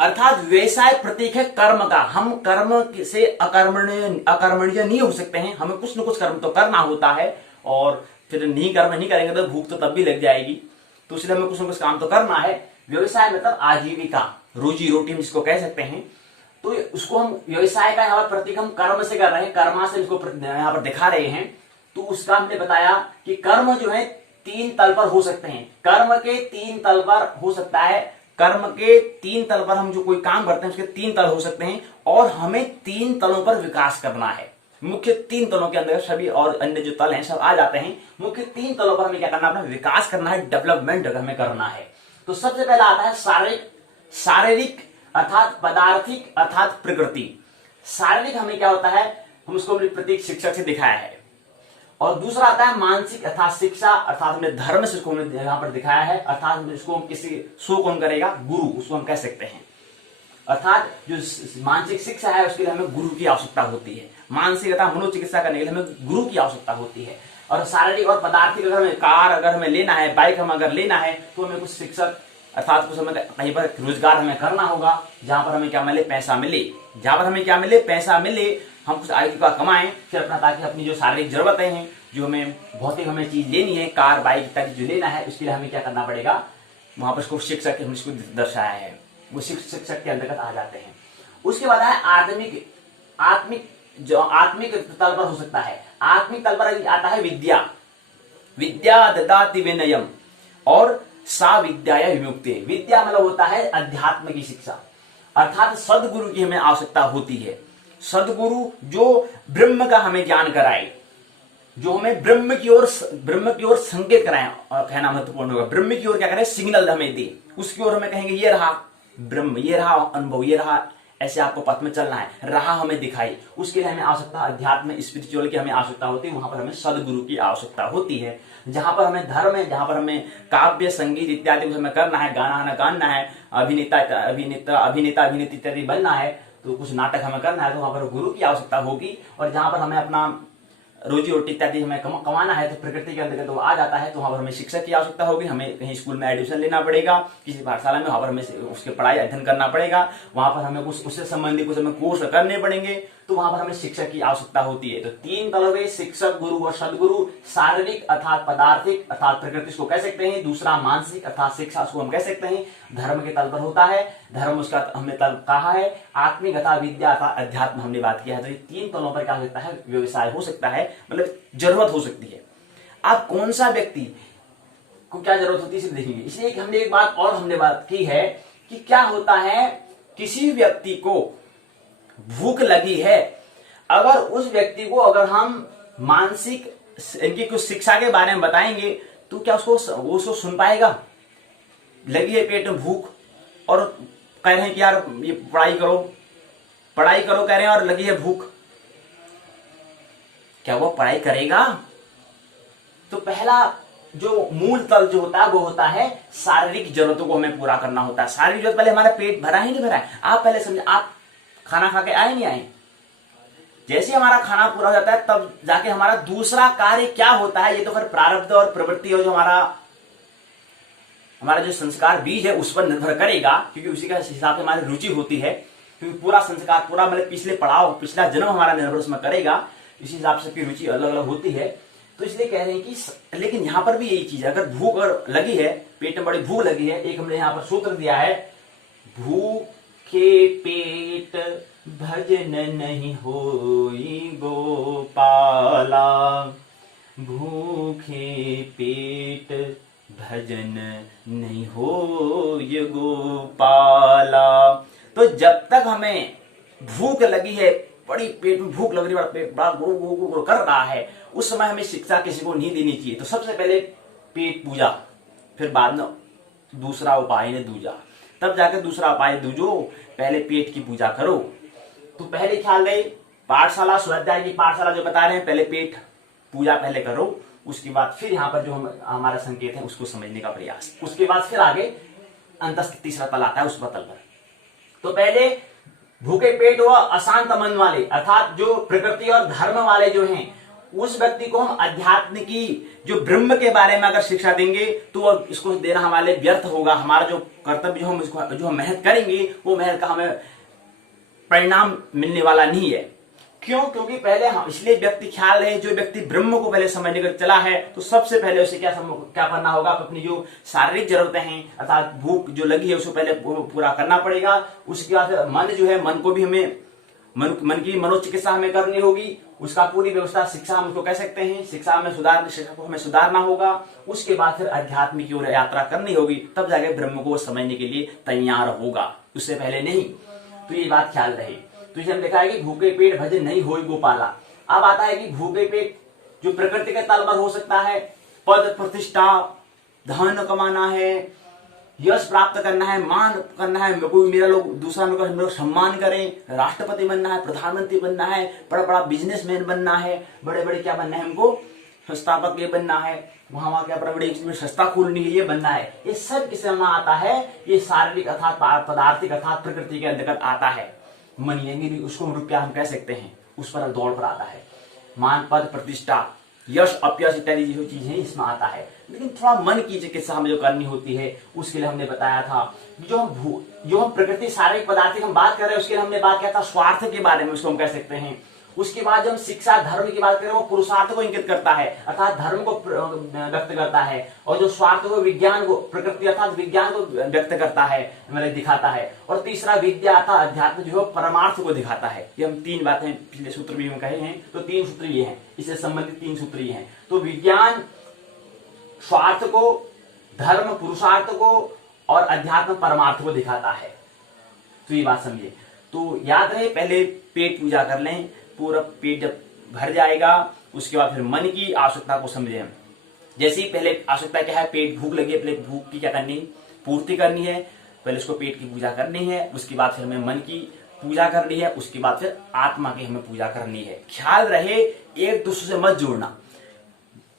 अर्थात व्यवसाय प्रतीक है कर्म का। हम कर्म से अकर्मण्य नहीं हो सकते हैं, हमें कुछ न कुछ कर्म तो करना होता है, और फिर नहीं करेंगे तो भूख तो तब भी लग जाएगी, तो इसलिए हमें कुछ न कुछ काम तो करना है। व्यवसाय मतलब आजीविका, रोजी रोटी हम जिसको कह सकते हैं। तो उसको हम व्यवसाय का यहाँ पर प्रतीक हम कर्म से कर रहे हैं, कर्मा से इसको यहाँ पर दिखा रहे हैं। तो उसका हमने बताया कि कर्म जो है 3 तल पर हो सकते हैं, कर्म के 3 तल पर हो सकता है। कर्म के 3 तल पर हम जो कोई काम करते हैं उसके 3 तल हो सकते हैं, और हमें 3 तलों पर विकास करना है। मुख्य 3 तलों के अंदर सभी और अन्य जो तल हैं सब आ जाते हैं। मुख्य 3 तलों पर हमें क्या करना है? अपना विकास करना है, डेवलपमेंट हमें करना है। तो सबसे पहला आता है शारीरिक अर्थात पदार्थिक अर्थात प्रकृति। शारीरिक हमें क्या होता है? हम उसको अपने प्रतीक शिक्षक से दिखाया है। और दूसरा आता है मानसिक अर्थात शिक्षा, अर्थात हमने धर्म से उसको हमने यहाँ पर दिखाया है, अर्थात इसको हम किसी शो कौन करेगा? गुरु, उसको हम कह सकते हैं। अर्थात जो मानसिक शिक्षा है उसके लिए हमें गुरु की आवश्यकता होती है। मानसिक अर्थात मनोचिकित्सा करने के लिए हमें गुरु की आवश्यकता होती है। और शारीरिक और पदार्थिक, अगर हमें कार अगर हमें लेना है, बाइक हम अगर लेना है, तो हमें कुछ शिक्षक अर्थात कुछ हमें कहीं पर रोजगार हमें करना होगा, जहां पर हमें क्या मिले? पैसा मिले। जहां पर हमें क्या मिले? पैसा मिले। हम कुछ आजीविका कमाएं, फिर अपना ताकि अपनी जो शारीरिक जरूरतें हैं, जो हमें भौतिक हमें चीज लेनी है, कार बाइक इत्यादि जो लेना है, उसके लिए हमें क्या करना पड़ेगा? वहां पर उसको शिक्षक हमने इसको दर्शाया है, वो शिक्षक के अंतर्गत आ जाते हैं। उसके बाद है आत्मिक तल पर हो सकता है। आत्मिक तल पर आता है विद्या ददाति विनयम, और सा विद्याया विमुक्ति। विद्या मतलब होता है अध्यात्म की शिक्षा, अर्थात सदगुरु की हमें आवश्यकता होती है। सदगुरु जो ब्रह्म का हमें ज्ञान कराए, जो हमें ब्रह्म की ओर संकेत कराए, और कहना महत्वपूर्ण होगा। ब्रह्म की ओर क्या करें? सिग्नल हमें दे, उसकी ओर हमें कहेंगे ये रहा ब्रह्म, ये रहा अनुभव, ये रहा, ऐसे आपको पथ में चलना है, राह हमें दिखाई। उसके लिए हमें आवश्यकता अध्यात्म स्पिरिचुअल की हमें आवश्यकता होती है। वहां पर हमें सदगुरु की आवश्यकता होती है। जहां पर हमें धर्म है, जहां पर हमें काव्य संगीत इत्यादि कुछ हमें करना है, गाना गाना है, अभिनेता इत्यादि बनना है, तो कुछ नाटक हमें करना है, तो वहां पर गुरु की आवश्यकता होगी। और जहां पर हमें अपना रोजी रोटी इत्यादि हमें कमाना है, तो प्रकृति के अंतर्गत वो आ जाता है, तो वहां पर हमें शिक्षक की आवश्यकता होगी। हमें कहीं स्कूल में एडमिशन लेना पड़ेगा, किसी पाठशाला में, वहां पर हमें उसके पढ़ाई अध्ययन करना पड़ेगा, वहां पर हमें कुछ उससे संबंधित कुछ हमें कोर्स करने पड़ेंगे, तो वहां पर हमें शिक्षक की आवश्यकता होती है। तो 3 तलों में शिक्षक, गुरु और सदगुरु। शारीरिक अर्थात पदार्थिक अर्थात प्रकृति को कह सकते हैं, दूसरा मानसिक अर्थात शिक्षा उसको हम कह सकते हैं। धर्म के तल पर होता है, धर्म उसका हमने तल कहा है। आत्मिक अर्थात विद्या अर्थात अध्यात्म हमने बात किया है। तो ये 3 तलों पर क्या हो सकता है? व्यवसाय हो सकता है, मतलब जरूरत हो सकती है। आप कौन सा व्यक्ति को क्या जरूरत होती है इसे देखेंगे। इसलिए हमने एक बात और हमने बात की है कि क्या होता है, किसी व्यक्ति को भूख लगी है, अगर उस व्यक्ति को अगर हम मानसिक इनकी कुछ शिक्षा के बारे में बताएंगे, तो क्या उसको सुन पाएगा? लगी है पेट में भूख और कह रहे हैं कि यार ये पढ़ाई करो कह रहे हैं, और लगी है भूख, क्या वो पढ़ाई करेगा? तो पहला जो मूल तल जो होता है वो होता है शारीरिक जरूरतों को हमें पूरा करना होता है। शारीरिक जरूरत पहले हमारा पेट भरा है नहीं भरा है, आप पहले समझे, आप खाना खा के आए नहीं आए? जैसे हमारा खाना पूरा हो जाता है तब जाके हमारा दूसरा कार्य क्या होता है, ये तो फिर प्रारब्ध और प्रवृत्ति और जो हमारा जो संस्कार बीज है उस पर निर्भर करेगा, क्योंकि उसी के हिसाब से हमारी रुचि होती है। क्योंकि पूरा संस्कार, पूरा मतलब पिछले पड़ाव, पिछला जन्म हमारा निर्भर उसमें करेगा। इसी हिसाब से सबकी रुचि अलग अलग होती है। तो इसलिए कह रहे हैं कि लेकिन यहाँ पर भी यही चीज है, अगर भूख अगर लगी है, पेट में बड़ी भूख लगी है, एक हमने यहाँ पर सूत्र दिया है, भूखे पेट भजन नहीं होई गोपाला, भूखे पेट भजन नहीं होय गोपाला। तो जब तक हमें भूख लगी है, बड़ी पेट में भूख लग रही है, पेट बड़ा गो गो गो कर रहा है, उस समय हमें शिक्षा किसी को नहीं देनी चाहिए। तो सबसे पहले पेट पूजा, फिर बाद में दूसरा उपाय ने दूजा, तब जाकर दूसरा उपाय दूजो, पहले पेट की पूजा करो। तो पहले ख्याल रहे, पाठशाला स्वाध्याय की पाठशाला जो बता रहे हैं, पहले पेट पूजा पहले करो, उसके बाद फिर यहाँ पर जो हमारा संकेत है उसको समझने का प्रयास, उसके बाद फिर आगे अंतस्थ तीसरा तल आता है उस तल पर। तो पहले भूखे पेट व अशांत मन वाले, अर्थात जो प्रकृति और धर्म वाले जो हैं, उस व्यक्ति को हम अध्यात्म की जो ब्रह्म के बारे में अगर शिक्षा देंगे तो इसको देना हमारे व्यर्थ होगा। हमारा जो कर्तव्य जो हम इसको जो हम मेहनत करेंगे, वो मेहनत का हमें परिणाम मिलने वाला नहीं है। क्यों? क्योंकि पहले हम, इसलिए व्यक्ति ख्याल है, जो व्यक्ति ब्रह्म को पहले समझने का चला है, तो सबसे पहले उसे क्या करना होगा, अपनी जो शारीरिक जरूरतें हैं, अर्थात भूख जो लगी है उसको पहले पूरा करना पड़ेगा। उसके बाद मन जो है, मन को भी हमें मन की मनोचिकित्सा हमें करनी होगी, उसका पूरी व्यवस्था, शिक्षा हम उसको कह सकते हैं, शिक्षा को हमें सुधारना होगा। उसके बाद फिर अध्यात्म की ओर यात्रा करनी होगी, तब जाके ब्रह्म को समझने के लिए तैयार होगा, उससे पहले नहीं। तो ये बात ख्याल रहे। तो इसे हम देखा है कि भूखे पेट भजन नहीं होई गोपाला। अब आता है कि भूखे पेट जो प्रकृति के तल पर हो सकता है, पद प्रतिष्ठा, धन कमाना है, यश प्राप्त करना है, मान करना है, कोई मेरा लोग दूसरा लोग सम्मान करें, राष्ट्रपति बनना है, प्रधानमंत्री बनना है, बड़ा बड़ा बिजनेसमैन बनना है, बड़े बड़े क्या बनना है, हमको संस्थापक ये बनना है, वहां क्या बड़े बड़े संस्था खोलनी है, ये बनना है। ये सब किससे आता है? ये शारीरिक अर्थात पदार्थिक अर्थात प्रकृति के अंतर्गत आता है। मनी उसको रुपया हम कह सकते हैं, उस पर दौड़ पर आता है। मान पद प्रतिष्ठा, यश अपयश इत्यादि जो चीज है इसमें आता है। लेकिन थोड़ा मन की चिकित्सा हमें जो करनी होती है, उसके लिए हमने बताया था जो हम प्रकृति शारीरिक पदार्थ की हम बात कर रहे हैं, उसके लिए हमने बात किया था स्वार्थ के बारे में, उसको हम कह सकते हैं। उसके बाद जब हम शिक्षा धर्म की बात करें, वो पुरुषार्थ को इंगित करता है, अर्थात धर्म को व्यक्त करता है, और जो स्वार्थ को विज्ञान को, प्रकृति अर्थात विज्ञान को व्यक्त करता है, मतलब दिखाता है। और तीसरा विद्या अर्थात अध्यात्म जो है परमार्थ को दिखाता है। ये हम तीन बातें पिछले सूत्र भी हम कहे हैं, तो तीन सूत्र ये हैं, इससे संबंधित तीन सूत्र ये हैं। तो विज्ञान स्वार्थ को, धर्म पुरुषार्थ को, और अध्यात्म परमार्थ को दिखाता है। तो ये बात समझिए। तो याद रहे, पहले पेट पूजा कर लें, पूरा पेट जब भर जाएगा, उसके बाद फिर मन की आवश्यकता को समझे हम। जैसे ही पहले आवश्यकता क्या है, पेट भूख लगी है, पहले भूख की क्या करनी, पूर्ति करनी है, पहले उसको पेट की पूजा करनी है, उसके बाद फिर हमें मन की पूजा करनी है, उसके बाद फिर आत्मा की हमें पूजा करनी है। ख्याल रहे, एक दूसरे से मत जोड़ना।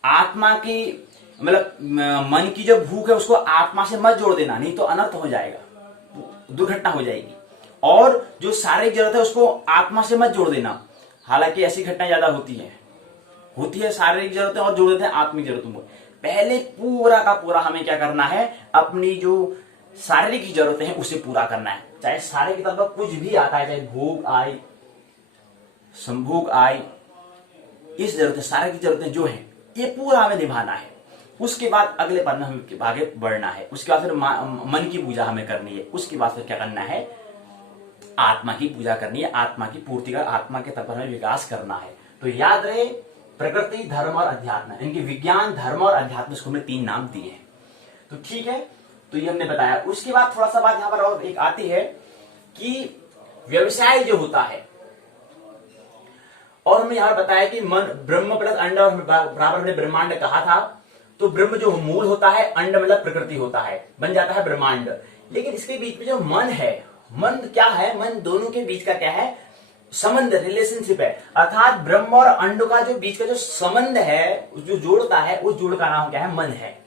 आत्मा की मतलब मन की जो भूख है उसको आत्मा से मत जोड़ देना, नहीं तो अनर्थ हो जाएगा, दुर्घटना हो जाएगी। और जो शारीरिक जरूरत है उसको आत्मा से मत जोड़ देना। हालांकि ऐसी घटनाएं ज्यादा होती है शारीरिक जरूरतें और जोड़ देते हैं आत्मिक जरूरतों को। पहले पूरा का पूरा हमें क्या करना है, अपनी जो शारीरिक जरूरतें हैं उसे पूरा करना है। चाहे शारीरिक तौर पर कुछ भी आता है, चाहे भूख आए, संभोग आए, इस जरूरतें, शारीरिक जरूरतें जो है ये पूरा हमें निभाना है। उसके बाद अगले पद में हमें आगे बढ़ना है। उसके बाद फिर मन की पूजा हमें करनी है। उसके बाद फिर क्या करना है, आत्मा की पूजा करनी है, आत्मा की पूर्ति कर, आत्मा के तत्व में विकास करना है। तो याद रहे, प्रकृति, धर्म और अध्यात्म, इनके विज्ञान, धर्म और अध्यात्म, इसको हमने तीन नाम दिए हैं। तो ठीक है, तो ये हमने बताया। उसके बाद थोड़ा सा बात यहां पर और एक आती है कि व्यवसाय जो होता है, और हमने यहां बताया कि मन ब्रह्म प्लस अंड और बराबर हमने ब्रह्मांड कहा था। तो ब्रह्म जो मूल होता है, अंड मतलब प्रकृति होता है, बन जाता है ब्रह्मांड। लेकिन इसके बीच में जो मन है, मन क्या है, मन दोनों के बीच का क्या है, संबंध, रिलेशनशिप है। अर्थात ब्रह्म और अंड का जो बीच का जो संबंध है, जो जोड़ता है, उस जोड़ का नाम क्या है, मन है।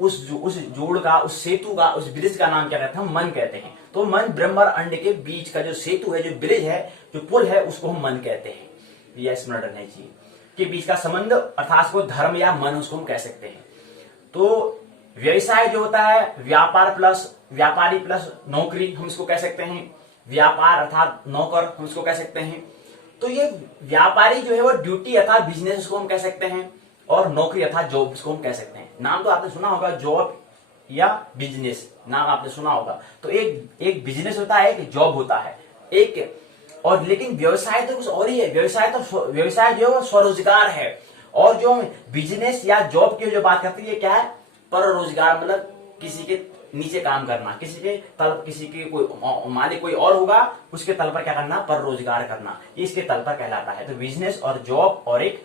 उस जोड़ का, उस सेतु का, उस ब्रिज का नाम क्या कहते हैं, मन कहते हैं। तो मन ब्रह्म और अंड के बीच का जो सेतु है, जो ब्रिज है, जो पुल है, उसको हम मन कहते हैं। यह स्मरण रखना चाहिए कि बीच का संबंध अर्थात को धर्म या मन उसको हम कह सकते हैं। तो व्यवसाय जो होता है, व्यापार प्लस व्यापारी प्लस नौकरी, हम इसको कह सकते हैं। व्यापार अर्थात नौकर हम इसको कह सकते हैं। तो ये व्यापारी जो है वो ड्यूटी अर्थात बिजनेस उसको हम कह सकते हैं, और नौकरी अर्थात जॉब उसको हम कह सकते हैं। नाम तो आपने सुना होगा, जॉब या बिजनेस, नाम आपने सुना होगा। तो एक बिजनेस होता है, एक जॉब होता है, एक और लेकिन व्यवसाय तो कुछ और ही है। व्यवसाय जो है स्वरोजगार है, और जो बिजनेस या जॉब की जो बात करते हैं ये क्या है, पर रोजगार, मतलब किसी के नीचे काम करना, किसी के तल, किसी के कोई मालिक कोई और होगा उसके तल पर क्या करना, पर रोजगार करना, ये इसके तल पर कहलाता है। तो बिजनेस और जॉब और एक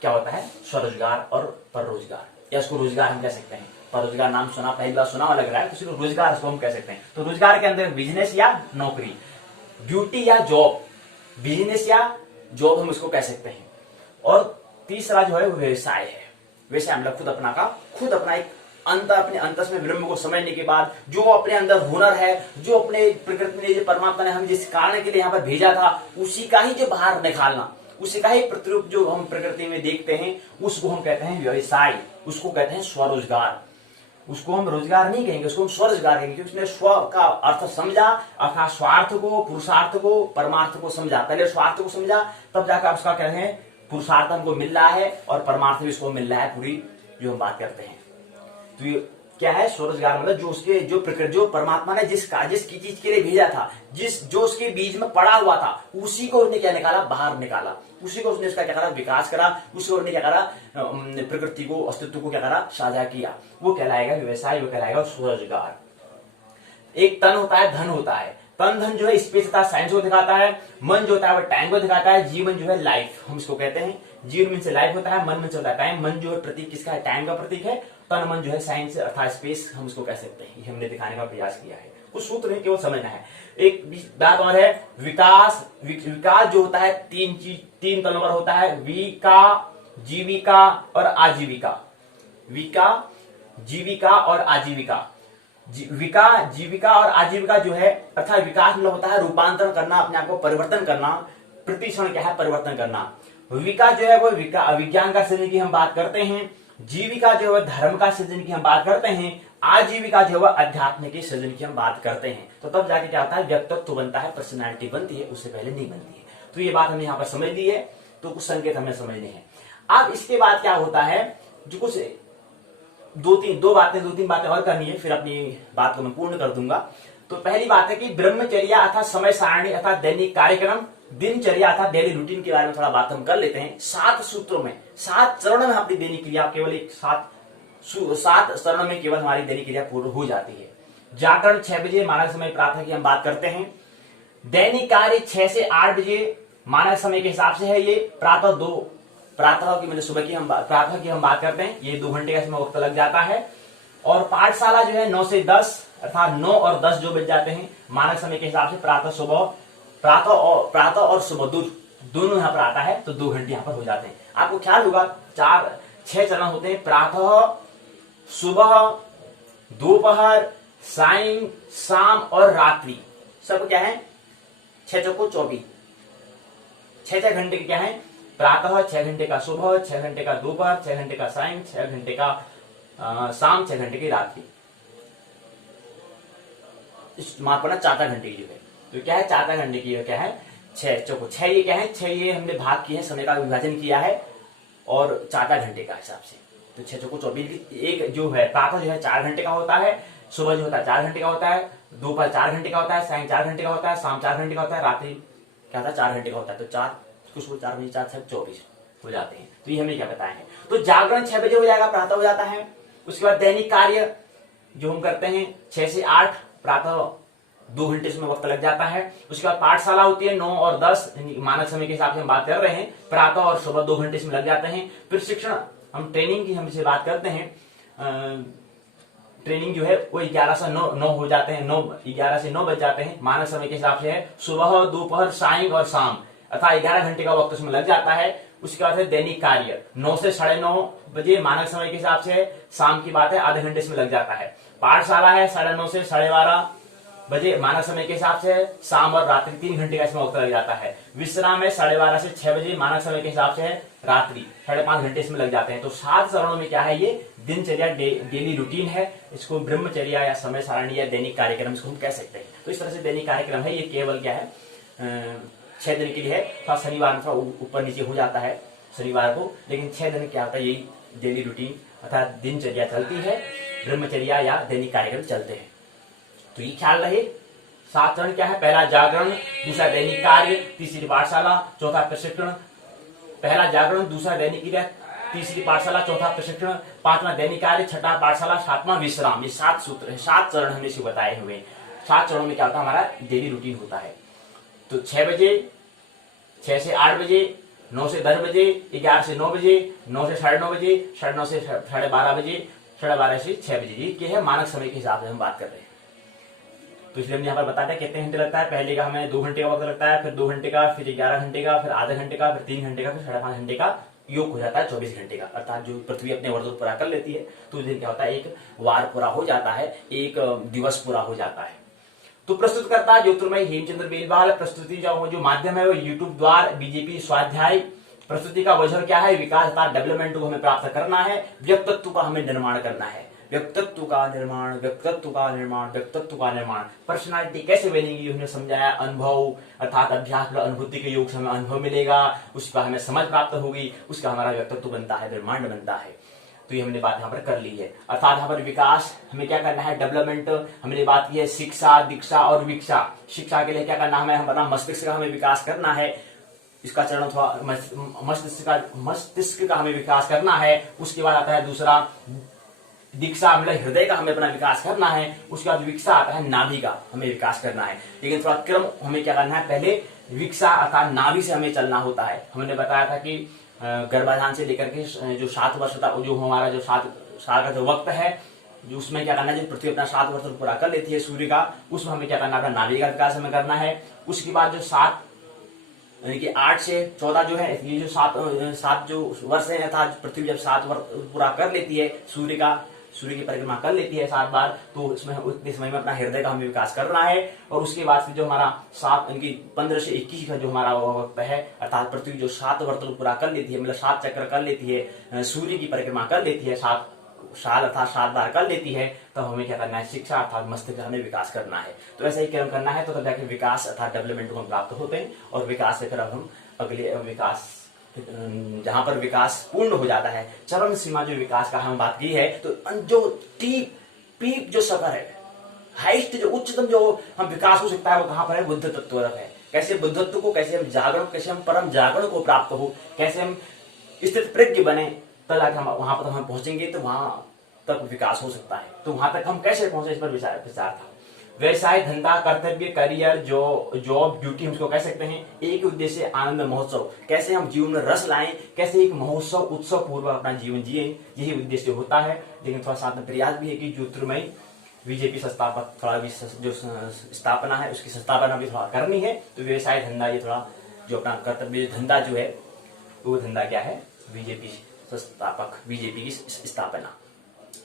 क्या होता है, स्वरोजगार और पर रोजगार, या इसको रोजगार हम कह सकते हैं। पर रोजगार नाम सुना, पहली बार सुना लग रहा है, तो इसको रोजगार इसको हम कह सकते हैं। तो रोजगार के अंदर बिजनेस या नौकरी, ड्यूटी या जॉब, बिजनेस या जॉब हम इसको कह सकते हैं। और तीसरा जो है वो व्यवसाय है। व्यवसाय मतलब खुद अपना एक अपने अंतस में ब्रह्म को समझने के बाद जो अपने अंदर हुनर है, जो अपने प्रकृति ने, जो परमात्मा ने हम जिस कारण के लिए यहाँ पर भेजा था, उसी का ही जो बाहर निकालना, उसी का ही प्रतिरूप जो हम प्रकृति में देखते हैं, उसको हम कहते हैं व्यवसाय, उसको कहते हैं स्वरोजगार। उसको हम रोजगार नहीं कहेंगे, उसको हम स्वरोजगार कहेंगे, क्योंकि उसने स्व का अर्थ समझा, अर्थात स्वार्थ को, पुरुषार्थ को, परमार्थ को समझा। पहले स्वार्थ को समझा, तब जाकर उसका कहते हैं पुरुषार्थ हमको मिल रहा है और परमार्थ भी उसको मिल रहा है, पूरी जो हम बात करते हैं। तो ये क्या है, स्वरोजगार मतलब जो उसके जो प्रकृति, जो परमात्मा ने जिस चीज के लिए भेजा था, जो उसके बीज में पड़ा हुआ था, उसी को उसने क्या निकाला, बाहर निकाला, उसी को उसने उसका क्या करा, विकास करा, उसी को उसने क्या करा, प्रकृति को, अस्तित्व को क्या करा, साझा किया। वो कहलाएगा व्यवसाय, वो कहलाएगा स्वरोजगार। एक तन होता है, धन होता है। तन धन जो है स्पेस तथा साइंस को दिखाता है। मन जो होता है वो टाइम को दिखाता है। जीवन जो है लाइफ हम इसको कहते हैं। जीवन में से लाइफ होता है, मन में से होता है टाइम। मन जो है प्रतीक किसका है, टाइम का प्रतीक है। तन मन जो है साइंस अर्थात स्पेस हम इसको कह सकते हैं। ये हमने दिखाने का प्रयास किया है, कुछ सूत्र नहीं, केवल समझना है। एक बात और है, विकास जो होता है तीन तलों पर होता है, विका, जीविका और आजीविका। विका, जीविका और आजीविका। जीविका और आजीविका जो है, अर्थात विकास मतलब होता है रूपांतरण करना, अपने आप को परिवर्तन करना। प्रतिक्षण क्या है, परिवर्तन करना। विका जो है वो विज्ञान का सृजन की हम बात करते हैं। जीविका जो है धर्म का सृजन की हम बात करते हैं। आजीविका जो है अध्यात्म के सृजन की हम बात करते हैं। तो तब जाके क्या होता है, व्यक्तित्व बनता है, पर्सनैलिटी बनती है, उससे पहले नहीं बनती है। तो ये बात हमने यहाँ पर समझ ली है, तो कुछ संकेत हमें समझने हैं। अब इसके बाद क्या होता है, जो कुछ दो तीन बातें और करनी है, फिर अपनी बात को मैं पूर्ण कर दूंगा। तो पहली बात है कि ब्रह्मचर्या अर्थात समय सारणी अर्थात दैनिक कार्यक्रम, दिनचर्या अर्थात डेली रूटीन के बारे में थोड़ा बात हम कर लेते हैं। 7 सूत्रों में, 7 चरणों में अपनी दैनिक क्रिया केवल 7 चरणों में केवल हमारी दैनिक क्रिया पूर्ण हो जाती है। जागरण 6 बजे मानक समय प्रातः की हम बात करते हैं। दैनिक कार्य 6 से 8 बजे मानक समय के हिसाब से है। ये प्रातः की मतलब सुबह की प्रातः की हम बात करते हैं। ये 2 घंटे का समय वक्त लग जाता है। और पाठशाला जो है 9 से 10 अर्थात 9 और 10 जो बज जाते हैं मानक समय के हिसाब से। प्रातः और सुबह दोनों यहाँ पर आता है, तो 2 घंटे यहाँ पर हो जाते हैं। आपको ख्याल होगा 6 चरण होते हैं, प्रातः, सुबह, दोपहर, सायं, शाम और रात्रि। सब क्या है, 6 चौको 24, 6 घंटे क्या है, प्रातः 6 घंटे का सुबह, 6 घंटे का दोपहर, 6 घंटे का सायं, 6 घंटे का शाम, 6 घंटे की रात्रि। माफ करना 4 घंटे की जो है, तो क्या है 4 घंटे की क्या है 6 चौको 6। ये क्या है 6, ये हमने भाग किए हैं, समय का विभाजन किया है और 4 घंटे का हिसाब से। तो 6 चौको 24। एक जो है प्रातः जो है 4 घंटे का होता है, सुबह जो होता है 4 घंटे का होता है, दोपहर 4 घंटे का होता है, सायं 4 घंटे का होता है, शाम 4 घंटे का होता है, रात्रि क्या होता है 4 घंटे का होता है। तो 4 कुछ 4 बजे 4 6 24 हो जाते हैं। तो ये हमने क्या बताया है। तो जागरण 6 बजे हो जाएगा, प्रातः हो जाता है। उसके बाद दैनिक कार्य जो हम करते हैं 6 से 8, प्रातः 2 घंटे इसमें वक्त लग जाता है। उसके बाद पाठशाला होती है 9 और 10 मानक समय के हिसाब से हम बात कर रहे हैं। प्रातः और सुबह 2 घंटे इसमें लग जाते हैं। प्रशिक्षण हम ट्रेनिंग की हम इसे बात करते हैं। ट्रेनिंग जो है वो 11 से 9 हो जाते हैं, 11 से 9 बज जाते हैं मानक समय के हिसाब से है। सुबह, दोपहर, सायं और शाम अर्थात 11 घंटे का वक्त उसमें लग जाता है। उसके बाद है दैनिक कार्य 9 से 9:30 बजे मानक समय के हिसाब से। शाम की बात है, आधे घंटे इसमें लग जाता है। पाठशाला है 9:30 से 12:30 बजे मानक समय के हिसाब से। शाम और रात्रि 3 घंटे का इसमें वक्त लग जाता है। विश्राम है 12:30 से 6 बजे मानक समय के हिसाब से है। रात्रि 5.5 घंटे इसमें लग जाते हैं। तो 7 चरणों में क्या है, ये दिनचर्या डेली रूटीन है। इसको ब्रह्मचर्या या समय सारणी या दैनिक कार्यक्रम इसको हम कह सकते हैं। तो इस तरह से दैनिक कार्यक्रम है, ये केवल क्या है 6 दिन के लिए है। थोड़ा शनिवार में थोड़ा ऊपर नीचे हो जाता है शनिवार को, लेकिन 6 दिन क्या होता है, यही डेली रूटीन अर्थात दिनचर्या चलती है, ब्रह्मचर्या या दैनिक कार्यक्रम चलते हैं। तो ये ख्याल रहे। 7 चरण क्या है, पहला जागरण, दूसरा दैनिक कार्य, तीसरी पाठशाला, चौथा प्रशिक्षण। पहला जागरण, दूसरा दैनिक क्रिया, तीसरी पाठशाला, चौथा प्रशिक्षण, पांचवा दैनिक कार्य, छठा पाठशाला, सातवां विश्राम। ये 7 सूत्र है, 7 चरण हमने इसे बताए हुए। 7 चरणों में क्या होता है, हमारा डेली रूटीन होता है। तो 6 बजे, 6 से 8 बजे, 9 से 10 बजे, 11 से 9 बजे, 9 से 9:30 बजे, 9:30 से 12:30 बजे, 12:30 से 6 बजे। ये है मानक समय के हिसाब से हम बात कर रहे हैं। तो इसलिए हम यहाँ पर बताते हैं कितने घंटे लगता है। पहले का हमें 2 घंटे का वक्त लगता है, फिर 2 घंटे का, फिर 11 घंटे का, फिर आधे घंटे का, फिर 3 घंटे का, फिर 5.5 घंटे का, योग हो जाता है 24 घंटे का। अर्थात जो पृथ्वी अपने वर्तुल पूरा कर लेती है तो उस दिन क्या होता है, एक वार पूरा हो जाता है, एक दिवस पूरा हो जाता है। तो प्रस्तुत करता है ज्योतिर्मय हेमचंद्र बेलवाल। प्रस्तुति जो माध्यम है वो यूट्यूब द्वारा बीजेपी स्वाध्याय। प्रस्तुति का वजह क्या है, विकास अर्थात डेवलपमेंट को हमें प्राप्त करना है, व्यक्तित्व का हमें निर्माण करना है। व्यक्तित्व का निर्माण, व्यक्तित्व का निर्माण, व्यक्तित्व का निर्माण। पर्सनालिटी कैसे बनेगी हमने समझाया। अनुभव अर्थात अभ्यास अनुभूति के योग से हमें अनुभव मिलेगा, उसका हमें समझ प्राप्त होगी, उसका हमारा व्यक्तित्व बनता है, निर्माण बनता है। तो ये हमने बात यहाँ पर कर ली है। अर्थात यहाँ पर विकास हमें क्या करना है, डेवलपमेंट हमने बात की है, शिक्षा, दीक्षा और विक्षा। शिक्षा के लिए क्या करना हमें, हम अपना मस्तिष्क का हमें विकास करना है, इसका चरण थोड़ा मस्तिष्क का हमें विकास करना है। उसके बाद आता है दूसरा दीक्षा, मतलब हृदय का हमें अपना विकास करना है। उसके बाद विक्षा आता है, नाभि का हमें विकास करना है। लेकिन थोड़ा क्रम हमें क्या करना है, पहले विक्षा अर्थात नाभि से हमें चलना होता है। हमने बताया था कि गर्भाधान से लेकर के जो 7 वर्ष तक जो हमारा जो 7 साल का जो वक्त है, जो उसमें क्या करना है, जो पृथ्वी अपना 7 वर्ष पूरा कर लेती है सूर्य का, उसमें हमें क्या करना है, अपना नाभि का विकास हमें करना है। उसके बाद जो 7 यानी कि 8 से 14 जो है, ये जो 7 जो वर्ष है, अर्थात पृथ्वी जब 7 वर्ष पूरा कर लेती है सूर्य की परिक्रमा कर लेती है 7 बार, तो उसमें उतने समय में अपना हृदय का हमें विकास करना है। और उसके बाद से जो हमारा 7 इनकी 15 से 21 का जो हमारा वक्त है, अर्थात पृथ्वी जो 7 वर्तुल पूरा कर लेती है, मतलब 7 चक्र कर लेती है, सूर्य की परिक्रमा कर लेती है, 7 साल अर्थात 7 बार कर लेती है, तो हमें क्या करना है, शिक्षा अर्थात मस्तिष्क का हमें विकास करना है। तो ऐसा ही क्रम करना है, तो तब जाके विकास अर्थात डेवलपमेंट को हम प्राप्त होते हैं। और विकास से फिर हम अगले विकास, जहां पर विकास पूर्ण हो जाता है, चरम सीमा जो विकास का हम बात की है, तो जो पीक जो सफर है, हाइस्ट जो उच्चतम जो हम विकास हो सकता है, वो कहां पर है, बुद्ध तत्व है। कैसे बुद्धत्व को, कैसे हम जागरण, कैसे हम परम जागरण को प्राप्त हो, कैसे हम स्थित प्रज्ञ बने, तब जाके हम वहां पर हम पहुंचेंगे, तो वहां तक विकास हो सकता है। तो वहां तक हम कैसे पहुंचे, इस पर विचार था। व्यवसाय, धंधा, कर्तव्य, करियर, जॉब, ड्यूटी हम इसको कह सकते हैं। एक उद्देश्य आनंद महोत्सव, कैसे हम जीवन में रस लाएं, कैसे एक महोत्सव उत्सव पूर्वक अपना जीवन जिए, यही उद्देश्य होता है। लेकिन थोड़ा साथ में प्रयास भी है कि ज्योतिर्मय बीजेपी संस्थापक थोड़ा भी जो स्थापना है उसकी संस्थापना भी थोड़ा करनी है। तो व्यवसाय धंधा ये थोड़ा जो अपना कर्तव्य धंधा जो है, वो धंधा क्या है, बीजेपी संस्थापक, बीजेपी की स्थापना,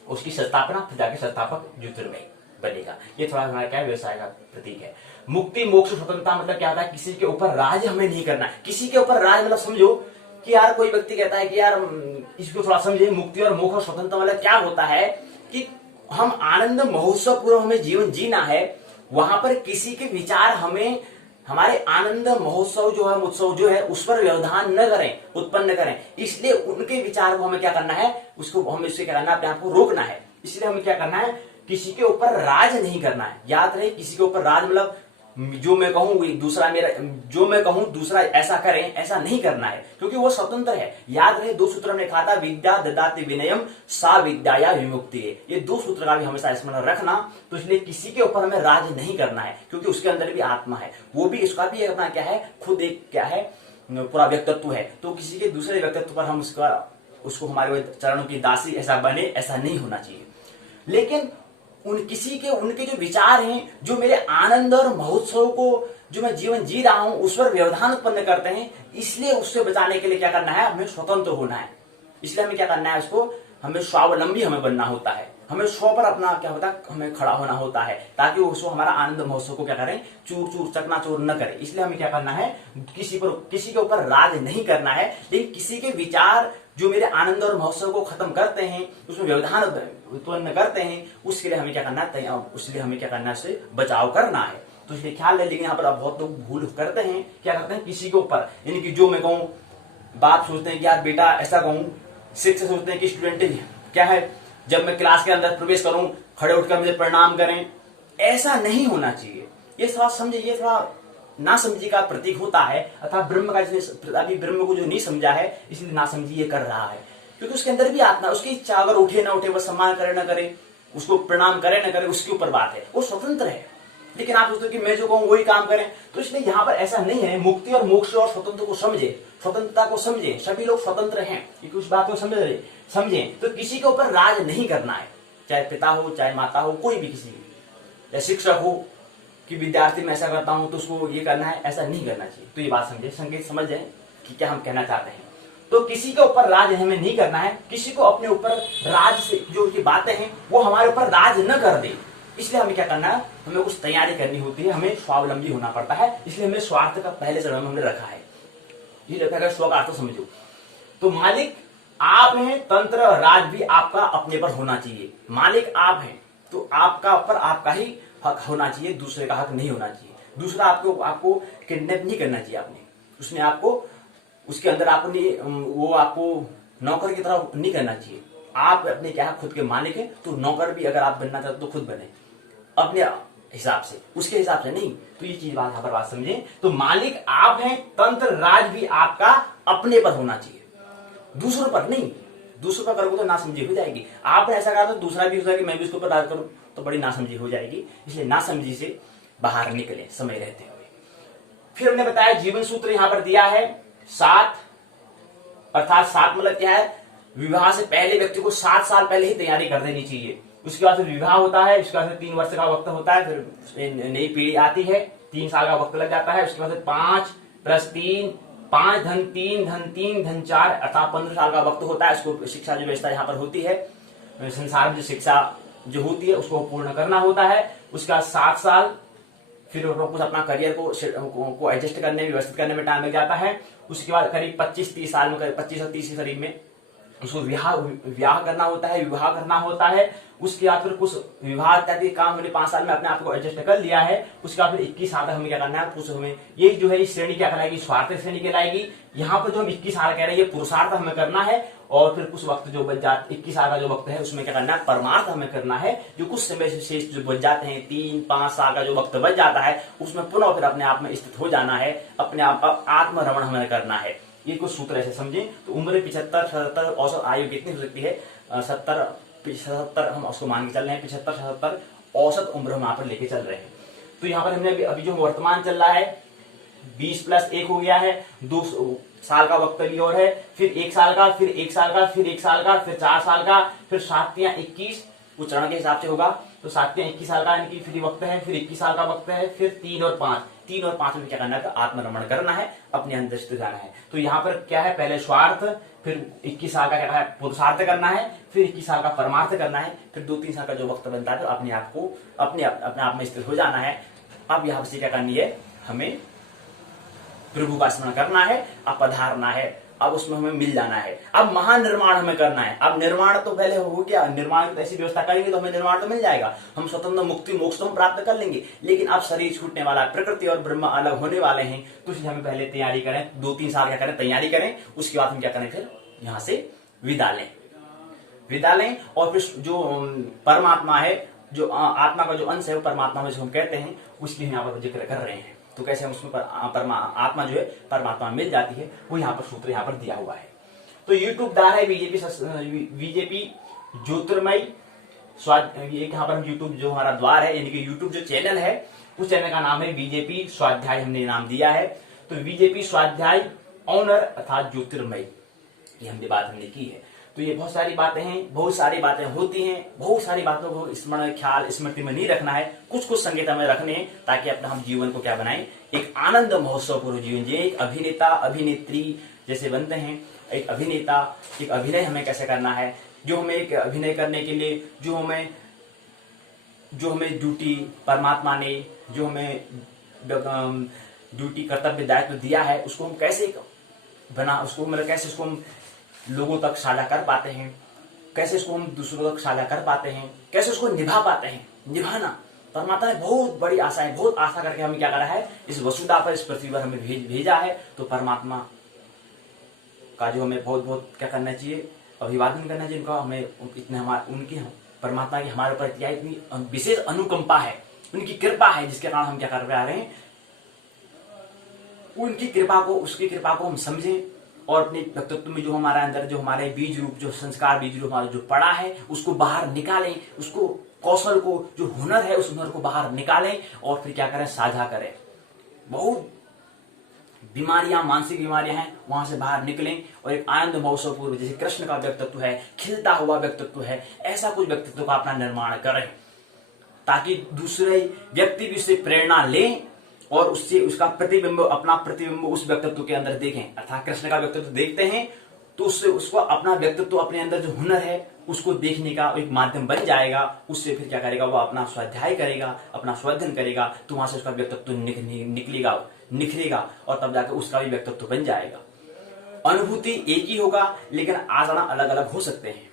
उसकी संस्थापना, फिर जाके संस्थापक ज्योतिर्मय बनेगा। ये थोड़ा हमारा क्या है, व्यवसाय का प्रतीक है। मुक्ति, मोक्ष, स्वतंत्रता मतलब क्या होता है, किसी के ऊपर राज हमें नहीं करना है। किसी के ऊपर राज मतलब समझो कि यार कोई व्यक्ति कहता है कि यार इसको थोड़ा समझे, मुक्ति और मोक्ष और स्वतंत्रता मतलब क्या होता है कि हम आनंद महोत्सव पूर्व हमें जीवन जीना है। वहां पर किसी के विचार हमें हमारे आनंद महोत्सव जो है, उत्सव जो है, उस पर व्यवधान न करें, उत्पन्न करें। इसलिए उनके विचार को हमें क्या करना है, उसको हमें इससे क्या करना है, अपने आप को रोकना है। इसलिए हमें क्या करना है, किसी के ऊपर राज नहीं करना है। याद रहे, किसी के ऊपर राज मतलब जो मैं कहूं दूसरा मेरा, जो मैं कहूं दूसरा ऐसा करे, ऐसा नहीं करना है, क्योंकि वो स्वतंत्र है। याद रहे, 2 सूत्र में कहा था, विद्या ददाति विनयम सा विद्याया विमुक्ति है। ये 2 सूत्र का भी हमेशा स्मरण रखना। तो इसलिए किसी के ऊपर हमें राज नहीं करना है, क्योंकि उसके अंदर भी आत्मा है, वो भी उसका भी अपना क्या है, खुद एक क्या है, पूरा व्यक्तित्व है। तो किसी के दूसरे व्यक्तित्व पर हम उसको हमारे चरणों की दासी ऐसा बने, ऐसा नहीं होना चाहिए। लेकिन उनके जो विचार हैं, जो मेरे आनंद और महोत्सव को जो मैं जीवन जी रहा हूं उस पर व्यवधान उत्पन्न करते हैं, इसलिए उससे बचाने के लिए क्या करना है, हमें स्वतंत्र होना है। इसलिए हमें क्या करना है, उसको हमें स्वावलंबी हमें बनना होता है। हमें स्व पर अपना क्या होता है, हमें खड़ा होना होता है, ताकि उसको हमारा आनंद महोत्सव को क्या करें, चूर चूर चकनाचूर न करे। इसलिए हमें क्या करना है, किसी के ऊपर राज नहीं करना है। लेकिन किसी के विचार जो मेरे आनंद और महोत्सव को खत्म करते हैं, उसमें व्यवधान उत्पन्न करते हैं, उसके लिए हमें क्या करना है, उसके लिए हमें क्या करना है, उससे बचाव करना है। तो इसलिए ख्याल है। लेकिन यहाँ पर आप बहुत लोग भूल करते हैं, क्या करते हैं, किसी के ऊपर, यानी कि जो मैं कहूँ, बाप सोचते हैं कि यार बेटा ऐसा कहूँ, शिक्षक सोचते हैं कि स्टूडेंट क्या है, जब मैं क्लास के अंदर प्रवेश करूं खड़े उठकर मुझे प्रणाम करें। ऐसा नहीं होना चाहिए। ये थोड़ा समझे, ये थोड़ा नासमझी का प्रतीक होता है, अर्थात ब्रह्म का, अभी ब्रह्म को जो नहीं समझा है इसलिए नासमझी ये कर रहा है। क्योंकि उसके अंदर भी आत्मा, उसकी इच्छा, अगर उठे ना उठे, वह सम्मान करे ना करे, उसको प्रणाम करे ना करे, उसके ऊपर बात है, वो स्वतंत्र है। लेकिन आप सोचते हो कि मैं जो कहूँ वही काम करें, तो इसलिए यहाँ पर ऐसा नहीं है। मुक्ति और मोक्ष और स्वतंत्र को समझे, स्वतंत्रता को समझे, सभी लोग स्वतंत्र हैं, क्योंकि उस बात को समझे। तो किसी के ऊपर राज नहीं करना है, चाहे पिता हो, चाहे माता हो, कोई भी, किसी भी, या शिक्षक हो कि विद्यार्थी मैं ऐसा करता हूं तो उसको ये करना है, ऐसा नहीं करना चाहिए। तो ये बात समझे, संकेत समझ जाए कि क्या हम कहना चाहते हैं। तो किसी के ऊपर राज हमें नहीं करना है, किसी को अपने ऊपर राज से जो उनकी बातें हैं वो हमारे ऊपर राज न कर दे। इसलिए हमें क्या करना है, हमें कुछ तैयारी करनी होती है, हमें स्वावलंबी होना पड़ता है। इसलिए हमें स्वार्थ का पहले चरण में हमने रखा है। ये लिखा है, स्व का अर्थ समझो। तो मालिक आप हैं, तंत्र राज भी आपका अपने पर होना चाहिए। मालिक आप हैं तो आपका ऊपर आपका ही हक होना चाहिए, दूसरे का हक नहीं होना चाहिए। दूसरा आपको किडनैप नहीं करना चाहिए। आपने उसने आपको, उसके अंदर आपने वो आपको नौकर की तरह नहीं करना चाहिए। आप अपने क्या खुद के मालिक हैं, तो नौकर भी अगर आप बनना चाहते तो खुद बने अपने हिसाब से, उसके हिसाब से नहीं। तो ये चीज बात यहाँ पर बात समझे। तो मालिक आप हैं, तंत्र राज भी आपका अपने पर होना चाहिए, दूसरों पर नहीं। दूसरों पर करोगे तो नासमझी हो जाएगी। आपने ऐसा कहा तो दूसरा भी हो जाएगी, मैं भी उसके ऊपर राज करूं तो बड़ी नासमझी हो जाएगी। इसलिए नासमझी से बाहर निकले समय रहते हुए। फिर हमने बताया जीवन सूत्र यहां पर दिया है 7, अर्थात 7 मतलब क्या है, विवाह से पहले व्यक्ति को 7 साल पहले ही तैयारी कर देनी चाहिए। उसके बाद फिर विवाह होता है, उसके बाद 3 वर्ष का वक्त होता है, फिर नई पीढ़ी आती है, 3 साल का वक्त लग जाता है। उसके बाद 5 + 3, 5 धन 3 धन 3 धन 4, अर्थात 15 साल का वक्त होता है। उसको शिक्षा जो व्यवस्था यहाँ पर होती है, संसार में जो शिक्षा जो होती है उसको पूर्ण करना होता है। उसके बाद 7 साल फिर कुछ अपना करियर को एडजस्ट करने में, व्यवस्थित करने में टाइम लग जाता है। उसके बाद करीब 25-30 साल में, 25 और 30 के करीब में उसको विवाह करना होता है, विवाह करना होता है। उसके बाद फिर कुछ विवाह इत्यादि काम हमने 5 साल में अपने आप को एडजस्ट कर लिया है। उसके बाद फिर 21 साल तक हमें क्या करना है, कुछ हमें ये जो है इस श्रेणी क्या कहलाएगी, स्वार्थ श्रेणी कहलाएगी। यहाँ पर जो हम 21 साल कह रहे हैं ये पुरुषार्थ हमें करना है। और फिर कुछ वक्त जो बच जाता 21 साल का जो वक्त है उसमें क्या करना है, परमार्थ हमें करना है। जो कुछ समय से शेष जो बच जाते हैं, 3-5 साल का जो वक्त बच जाता है, उसमें पुनः फिर अपने आप में स्थित हो जाना है, अपने आप आत्मरमण हमें करना है। ये कुछ सूत्र ऐसे समझे। तो उम्र 75-77, औसत आयु कितनी हो सकती है, 70-75 हम उसको मान के चल रहे हैं, 75-77 औसत उम्र हम यहाँ पर लेके चल रहे हैं। तो यहाँ पर हमने अभी जो वर्तमान चल रहा है 20 + 1 हो गया है, 2 साल का वक्त अभी और है, फिर 1 साल का, फिर 1 साल का, फिर 1 साल का, फिर 4 साल का, फिर 7 या 21, वो चरण के हिसाब से होगा। तो 7 या 21 साल का यानी कि फ्री वक्त है, फिर 21 साल का वक्त है, फिर 3 और 5 में क्या करना है, आत्मरमण करना है, अपने अंदर स्थित जाना है। तो यहाँ पर क्या है, पहले स्वार्थ, फिर 21 साल का क्या है पुरुषार्थ करना है, फिर 21 साल का परमार्थ करना है, फिर 2-3 साल का जो वक्त बनता है तो अपने आप को अपने आप में स्थित हो जाना है। अब यहाँ से क्या करनी है, हमें प्रभु का स्मरण करना है, अब पधारना है, अब उसमें हमें मिल जाना है। अब महानिर्माण हमें करना है। अब निर्माण तो पहले हो गया, निर्माण की ऐसी व्यवस्था करेंगे तो हमें निर्माण तो मिल जाएगा, हम स्वतंत्र मुक्ति मोक्ष तो हम प्राप्त कर लेंगे। लेकिन अब शरीर छूटने वाला, प्रकृति और ब्रह्म अलग होने वाले हैं, तो इसलिए हमें पहले तैयारी करें, 2-3 साल क्या करें, तैयारी करें। उसके बाद हम क्या करें, फिर यहाँ से विदा लें। और फिर जो परमात्मा है, जो आत्मा का जो अंश है वो परमात्मा में जो हम कहते हैं, उसकी हम यहाँ पर जिक्र कर रहे हैं। तो कैसे हम उसमें आत्मा जो है परमात्मा मिल जाती है, वो यहाँ पर सूत्र यहाँ पर दिया हुआ है। तो यूट्यूब द्वार है बीजेपी ज्योतिर्मय एक, यहाँ पर हम यूट्यूब जो हमारा द्वार है, यानी कि यूट्यूब जो चैनल है, उस चैनल का नाम है बीजेपी स्वाध्याय, हमने नाम दिया है। तो बीजेपी स्वाध्याय ऑनर अर्थात ज्योतिर्मय, ये हमने बात की है। तो ये बहुत सारी बातें हैं, बहुत सारी बातें होती हैं, बहुत सारी बातों को स्मरण ख्याल स्मृति में नहीं रखना है, कुछ संकेत हमें रखने हैं, ताकि अपना हम जीवन को क्या बनाएं, एक आनंद महोत्सव पूर्व जीवन जिए। एक अभिनेता अभिनेत्री जैसे बनते हैं, एक अभिनेता, एक अभिनय हमें कैसे करना है, जो हमें एक अभिनय करने के लिए जो हमें ड्यूटी परमात्मा ने जो हमें ड्यूटी कर्तव्य दायित्व दिया है, उसको हम कैसे कैसे उसको हम लोगों तक साझा कर पाते हैं, कैसे उसको हम दूसरों तक साझा कर पाते हैं, कैसे उसको निभा पाते हैं। निभाना परमात्मा ने बहुत बड़ी आशाएं, बहुत आशा करके हमें क्या करा है, इस वसुधा पर, इस पृथ्वी पर हमें भेजा है। तो परमात्मा का जो हमें बहुत बहुत क्या करना चाहिए, अभिवादन करना चाहिए उनका। हमें इतने उनकी परमात्मा की हमारे ऊपर इतनी विशेष अनुकंपा है, उनकी कृपा है, जिसके कारण हम क्या कर रहे हैं, उनकी कृपा को, उसकी कृपा को हम समझें और अपने व्यक्तित्व में जो हमारे अंदर, जो हमारे बीज रूप, जो संस्कार बीज रूप हमारा जो पड़ा है, उसको बाहर निकालें, उसको कौशल को, जो हुनर है, उस हुनर को बाहर निकालें और फिर क्या करें, साझा करें। बहुत बीमारियां, मानसिक बीमारियां हैं, वहां से बाहर निकलें और एक आनंद महोत्सव पूर्व, जैसे कृष्ण का व्यक्तित्व है, खिलता हुआ व्यक्तित्व है, ऐसा कुछ व्यक्तित्व का अपना निर्माण करें, ताकि दूसरे व्यक्ति भी उससे प्रेरणा लें और उससे उसका प्रतिबिंब, अपना प्रतिबिंब उस व्यक्तित्व के अंदर देखें। अर्थात कृष्ण का व्यक्तित्व देखते हैं तो उससे उसको अपना व्यक्तित्व, अपने अंदर जो हुनर है उसको देखने का एक माध्यम बन जाएगा। उससे फिर क्या करेगा, वो अपना स्वाध्याय करेगा, अपना स्वाध्ययन करेगा, तो वहां से उसका व्यक्तित्व निखरेगा और तब जाकर उसका भी व्यक्तित्व बन जाएगा। अनुभूति एक ही होगा लेकिन आचरण अलग अलग हो सकते हैं।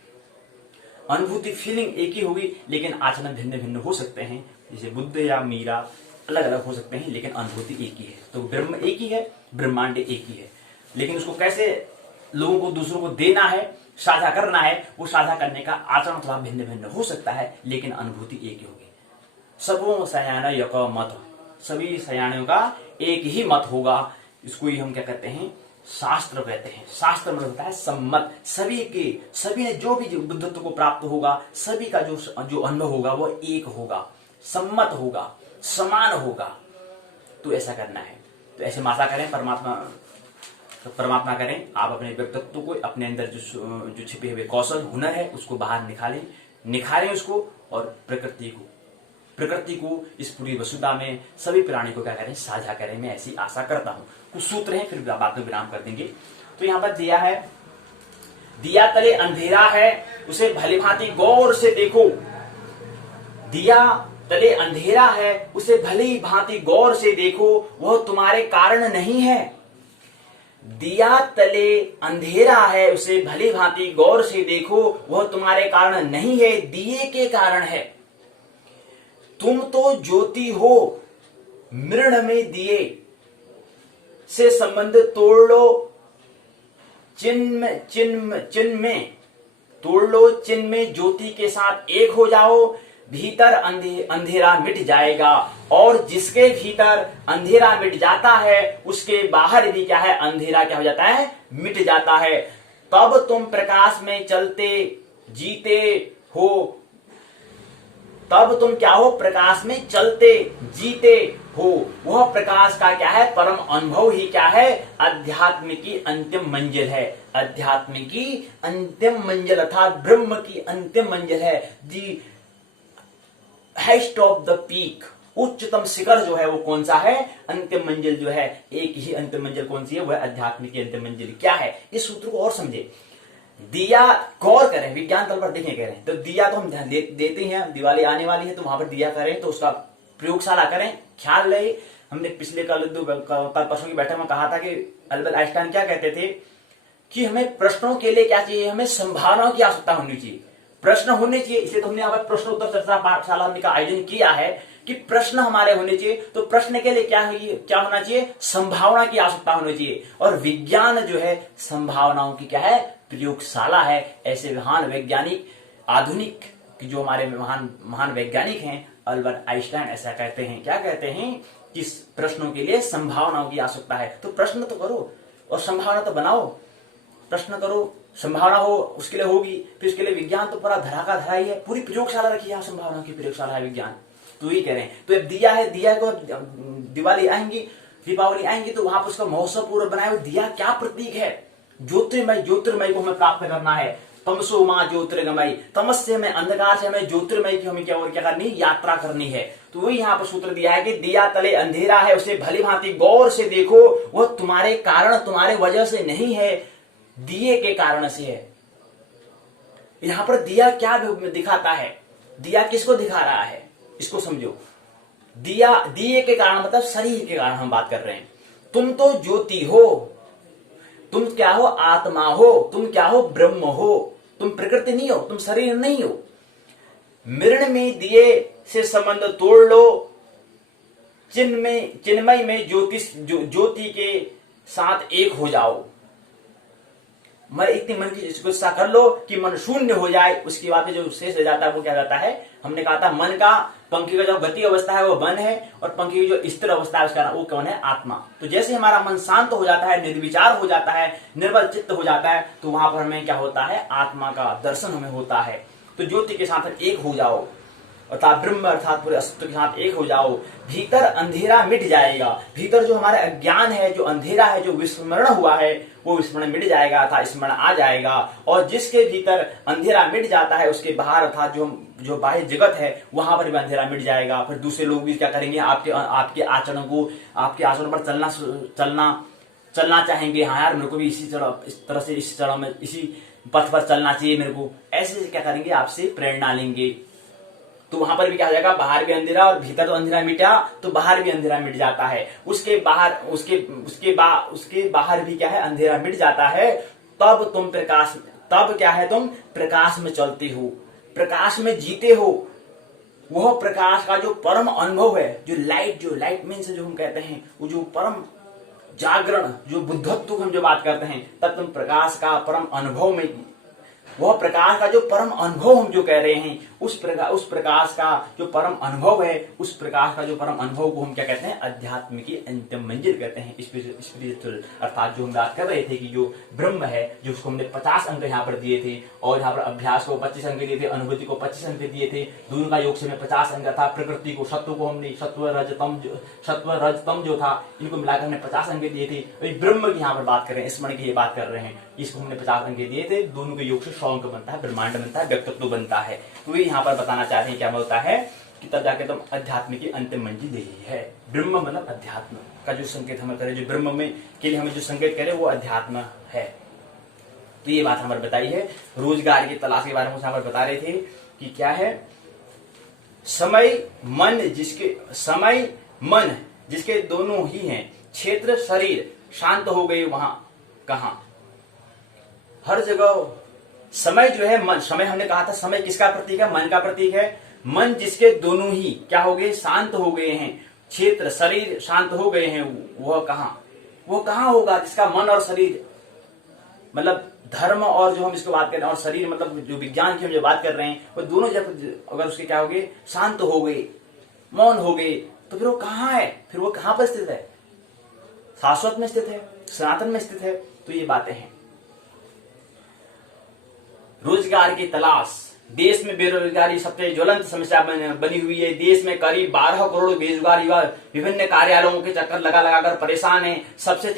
अनुभूति, फीलिंग एक ही होगी लेकिन आचरण भिन्न भिन्न हो सकते हैं। जैसे बुद्ध या मीरा अलग अलग हो सकते हैं लेकिन अनुभूति एक ही है। तो ब्रह्म एक ही है, ब्रह्मांड एक ही है, लेकिन उसको कैसे लोगों को, दूसरों को देना है, साझा करना है, वो साझा करने का आचरण थोड़ा भिन्न भिन्न हो सकता है लेकिन अनुभूति एक ही होगी। सबों सयान यक मत, सभी सयानियों का एक ही मत होगा। इसको ही हम क्या कहते हैं, शास्त्र कहते हैं। शास्त्र मतलब होता है सम्मत, सभी ने जो भी बुद्धत्व को प्राप्त होगा, सभी का जो अनुभव होगा वो एक होगा, सम्मत होगा, समान होगा। तो ऐसा करना है। तो ऐसे आशा करें, परमात्मा करें, आप अपने व्यक्तित्व को, अपने अंदर जो छिपे हुए कौशल, हुनर है, उसको बाहर निखारें उसको, और प्रकृति को इस पूरी वसुधा में सभी प्राणी को क्या करें, साझा करें। मैं ऐसी आशा करता हूं। कुछ सूत्र हैं, फिर बाद में विराम कर देंगे। तो यहां पर दिया है, दिया तले अंधेरा है उसे भली भांति गौर से देखो। दिया तले अंधेरा है उसे भली भांति गौर से देखो, वह तुम्हारे कारण नहीं है। दिया तले अंधेरा है उसे भली भांति गौर से देखो, वह तुम्हारे कारण नहीं है, दिए के कारण है। तुम तो ज्योति हो, मृण में दिए से संबंध तोड़ लो, चिन्ह में तोड़ लो, चिन्ह में ज्योति के साथ एक हो जाओ, भीतर अंधेरा मिट जाएगा। और जिसके भीतर अंधेरा मिट जाता है उसके बाहर भी क्या है, अंधेरा क्या हो जाता है, मिट जाता है। तब तुम प्रकाश में चलते जीते हो, तब तुम क्या हो, प्रकाश में चलते जीते हो। वह प्रकाश का क्या है, परम अनुभव ही क्या है, अध्यात्म की अंतिम मंजिल है। अध्यात्म की अंतिम मंजिल अर्थात ब्रह्म की अंतिम मंजिल है। दी हाइस्ट ऑफ द पीक, उच्चतम शिखर जो है वो कौन सा है, अंतिम मंजिल जो है, एक ही अंतिम मंजिल कौन सी है, वह अध्यात्म की अंतिम मंजिल क्या है। इस सूत्र को और समझे, दिया गौर करें, विज्ञान तल पर देखें, कह रहे हैं तो दिया तो हम ध्यान देते हैं, दिवाली आने वाली है तो वहां पर दिया करें, तो उसका प्रयोगशाला करें, ख्याल रहे। हमने पिछले कल परसों की बैठक में कहा था कि अल्बर्ट आइंस्टाइन क्या कहते थे कि हमें प्रश्नों के लिए क्या चाहिए, हमें संभावनाओं की आवश्यकता होनी चाहिए, प्रश्न होने चाहिए। इसलिए तो हमने यहाँ पर प्रश्न उत्तर चर्चा पाठशाला का आयोजन किया है कि प्रश्न हमारे होने चाहिए। तो प्रश्न के लिए क्या होना चाहिए, संभावना की आवश्यकता होनी चाहिए। और विज्ञान जो है संभावनाओं की क्या है, प्रयोगशाला है। ऐसे महान वैज्ञानिक, आधुनिक जो हमारे महान वैज्ञानिक हैं, अल्बर्ट आइंस्टाइन ऐसा कहते हैं, क्या कहते हैं कि प्रश्नों के लिए संभावनाओं की आवश्यकता है। तो प्रश्न तो करो और संभावना तो बनाओ, प्रश्न करो, संभावना हो उसके लिए होगी, फिर उसके लिए विज्ञान तो पूरा धरा का धरा ही है, पूरी प्रयोगशाला रखी है, संभावना की प्रयोगशाला है विज्ञान। तो ये कह रहे हैं। तो अब दिया है, दिया को दिवाली आएंगी, दीपावली आएंगी तो वहां पर उसका महोत्सव पूरा बनाया हुआ। दिया क्या प्रतीक है, ज्योतिर्मय को हमें प्राप्त करना है। तमसो मां ज्योतिर्गमय, तमस से हमें, अंधकार से हमें ज्योतिर्मय की हमें क्या करनी, यात्रा करनी है। तो वही यहाँ पर सूत्र दिया है कि दिया तले अंधेरा है उसे भली भांति गौर से देखो, वह तुम्हारे कारण, तुम्हारे वजह से नहीं है, दिए के कारण से है। यहां पर दिया क्या दिखाता है, दिया किसको दिखा रहा है, इसको समझो। दिए के कारण मतलब शरीर के कारण हम बात कर रहे हैं। तुम तो ज्योति हो, तुम क्या हो, आत्मा हो, तुम क्या हो, ब्रह्म हो, तुम प्रकृति नहीं हो, तुम शरीर नहीं हो। मृण में दिए से संबंध तोड़ लो, चिन्मय में ज्योति के साथ एक हो जाओ। मैं इतनी मन की चिकित्सा कर लो कि मन शून्य हो जाए, उसके बाद जो शेष रह जाता है वो क्या जाता है। हमने कहा था मन का, पंखी का जो गति अवस्था है वो मन है, और पंखी की जो स्थिर अवस्था है उसका वो कौन है, आत्मा। तो जैसे हमारा मन शांत हो जाता है, निर्विचार हो जाता है, निर्मल चित्त हो जाता है, तो वहां पर हमें क्या होता है, आत्मा का दर्शन हमें होता है। तो ज्योति के साथ एक हो जाओ, अर्थात ब्रह्म अर्थात पूरे अस्तित्व के साथ एक हो जाओ। भीतर अंधेरा मिट जाएगा, भीतर जो हमारा अज्ञान है, जो अंधेरा है, जो विस्मरण हुआ है, वो विस्मरण मिट जाएगा अर्थात स्मरण आ जाएगा। और जिसके भीतर अंधेरा मिट जाता है उसके बाहर अर्थात जो बाह्य जगत है वहां पर भी अंधेरा मिट जाएगा। फिर दूसरे लोग भी क्या करेंगे, आपके आचरण को, आपके आचरण पर चलना चाहेंगे। हाँ यार, मेरे को भी इस तरह से इस चरण में इसी पथ पर चलना चाहिए मेरे को, ऐसे क्या करेंगे, आपसे प्रेरणा लेंगे। तो वहां पर भी क्या हो जाएगा, बाहर भी अंधेरा और भीतर तो अंधेरा मिटा तो बाहर भी अंधेरा मिट जाता है। उसके बाहर भी क्या है, अंधेरा मिट जाता है। तब क्या है, तुम प्रकाश में चलते हो, प्रकाश में जीते हो। वह प्रकाश का जो परम अनुभव है, जो लाइट मीन्स जो हम कहते हैं, वो जो परम जागरण, जो बुद्धत्व हम जो बात करते हैं, तब तुम प्रकाश का परम अनुभव में, वह प्रकाश का जो परम अनुभव हम जो कह रहे हैं, उस प्रकाश का जो परम अनुभव है, उस प्रकाश का जो परम अनुभव को हम क्या कहते हैं, अध्यात्म की अंतिम मंजिल कहते हैं, स्पिरिचुअल। अर्थात जो हम बात कर रहे थे कि जो ब्रह्म है, जो उसको हमने 50 अंक यहाँ पर दिए थे, और यहाँ पर अभ्यास को 25 अंक दिए थे, अनुभूति को 25 अंक दिए थे, दोनों का योग से हमें 50 अंक था। प्रकृति को, सत्व को हमने सत्व रजतम जो था, इनको मिलाकर हमने 50 अंक दिए थे। वही ब्रह्म की यहाँ पर बात कर रहे हैं, स्मरण की बात कर रहे हैं, इसको हमने 50 अंक दिए थे। दोनों के योग से 100 अंक बनता है, ब्रह्मांड बनता है, व्यक्तित्व बनता है। तो ये यहाँ पर बताना चाहते हैं क्या होता है कि तब जाके तुम अध्यात्म की अंतिम मंजिल यही है। ब्रह्म मतलब अध्यात्म का जो संकेत हमें करे, जो ब्रह्म में के लिए हमें जो संकेत करे वो अध्यात्म है। तो ये बात हमारे बताई है। रोजगार की तलाश के बारे में यहाँ पर बता रहे थे कि क्या है, समय मन जिसके दोनों ही हैं, क्षेत्र शरीर शांत हो गए वहां कहां, हर जगह समय जो है, मन, समय हमने कहा था समय किसका प्रतीक है, मन का प्रतीक है। मन जिसके दोनों ही क्या हो गए, शांत हो गए हैं, क्षेत्र शरीर शांत हो गए हैं, वो कहां होगा, जिसका मन और शरीर मतलब धर्म और जो हम इसको बात कर रहे हैं, और शरीर मतलब जो विज्ञान की हम जो बात कर रहे हैं, वो दोनों जब अगर उसके क्या हो गए, शांत हो गए, मौन हो गए, तो फिर वो कहां है, फिर वो कहां पर स्थित है, शाश्वत में स्थित है, सनातन में स्थित है। तो ये बातें हैं। रोजगार की तलाश, देश में बेरोजगारी सबसे ज्वलंत समस्या बनी हुई है। देश में करीब 12 करोड़ बेरोजगार युवा विभिन्न कार्यालयों के चक्कर लगा कर परेशान हैं। सबसे बड़ी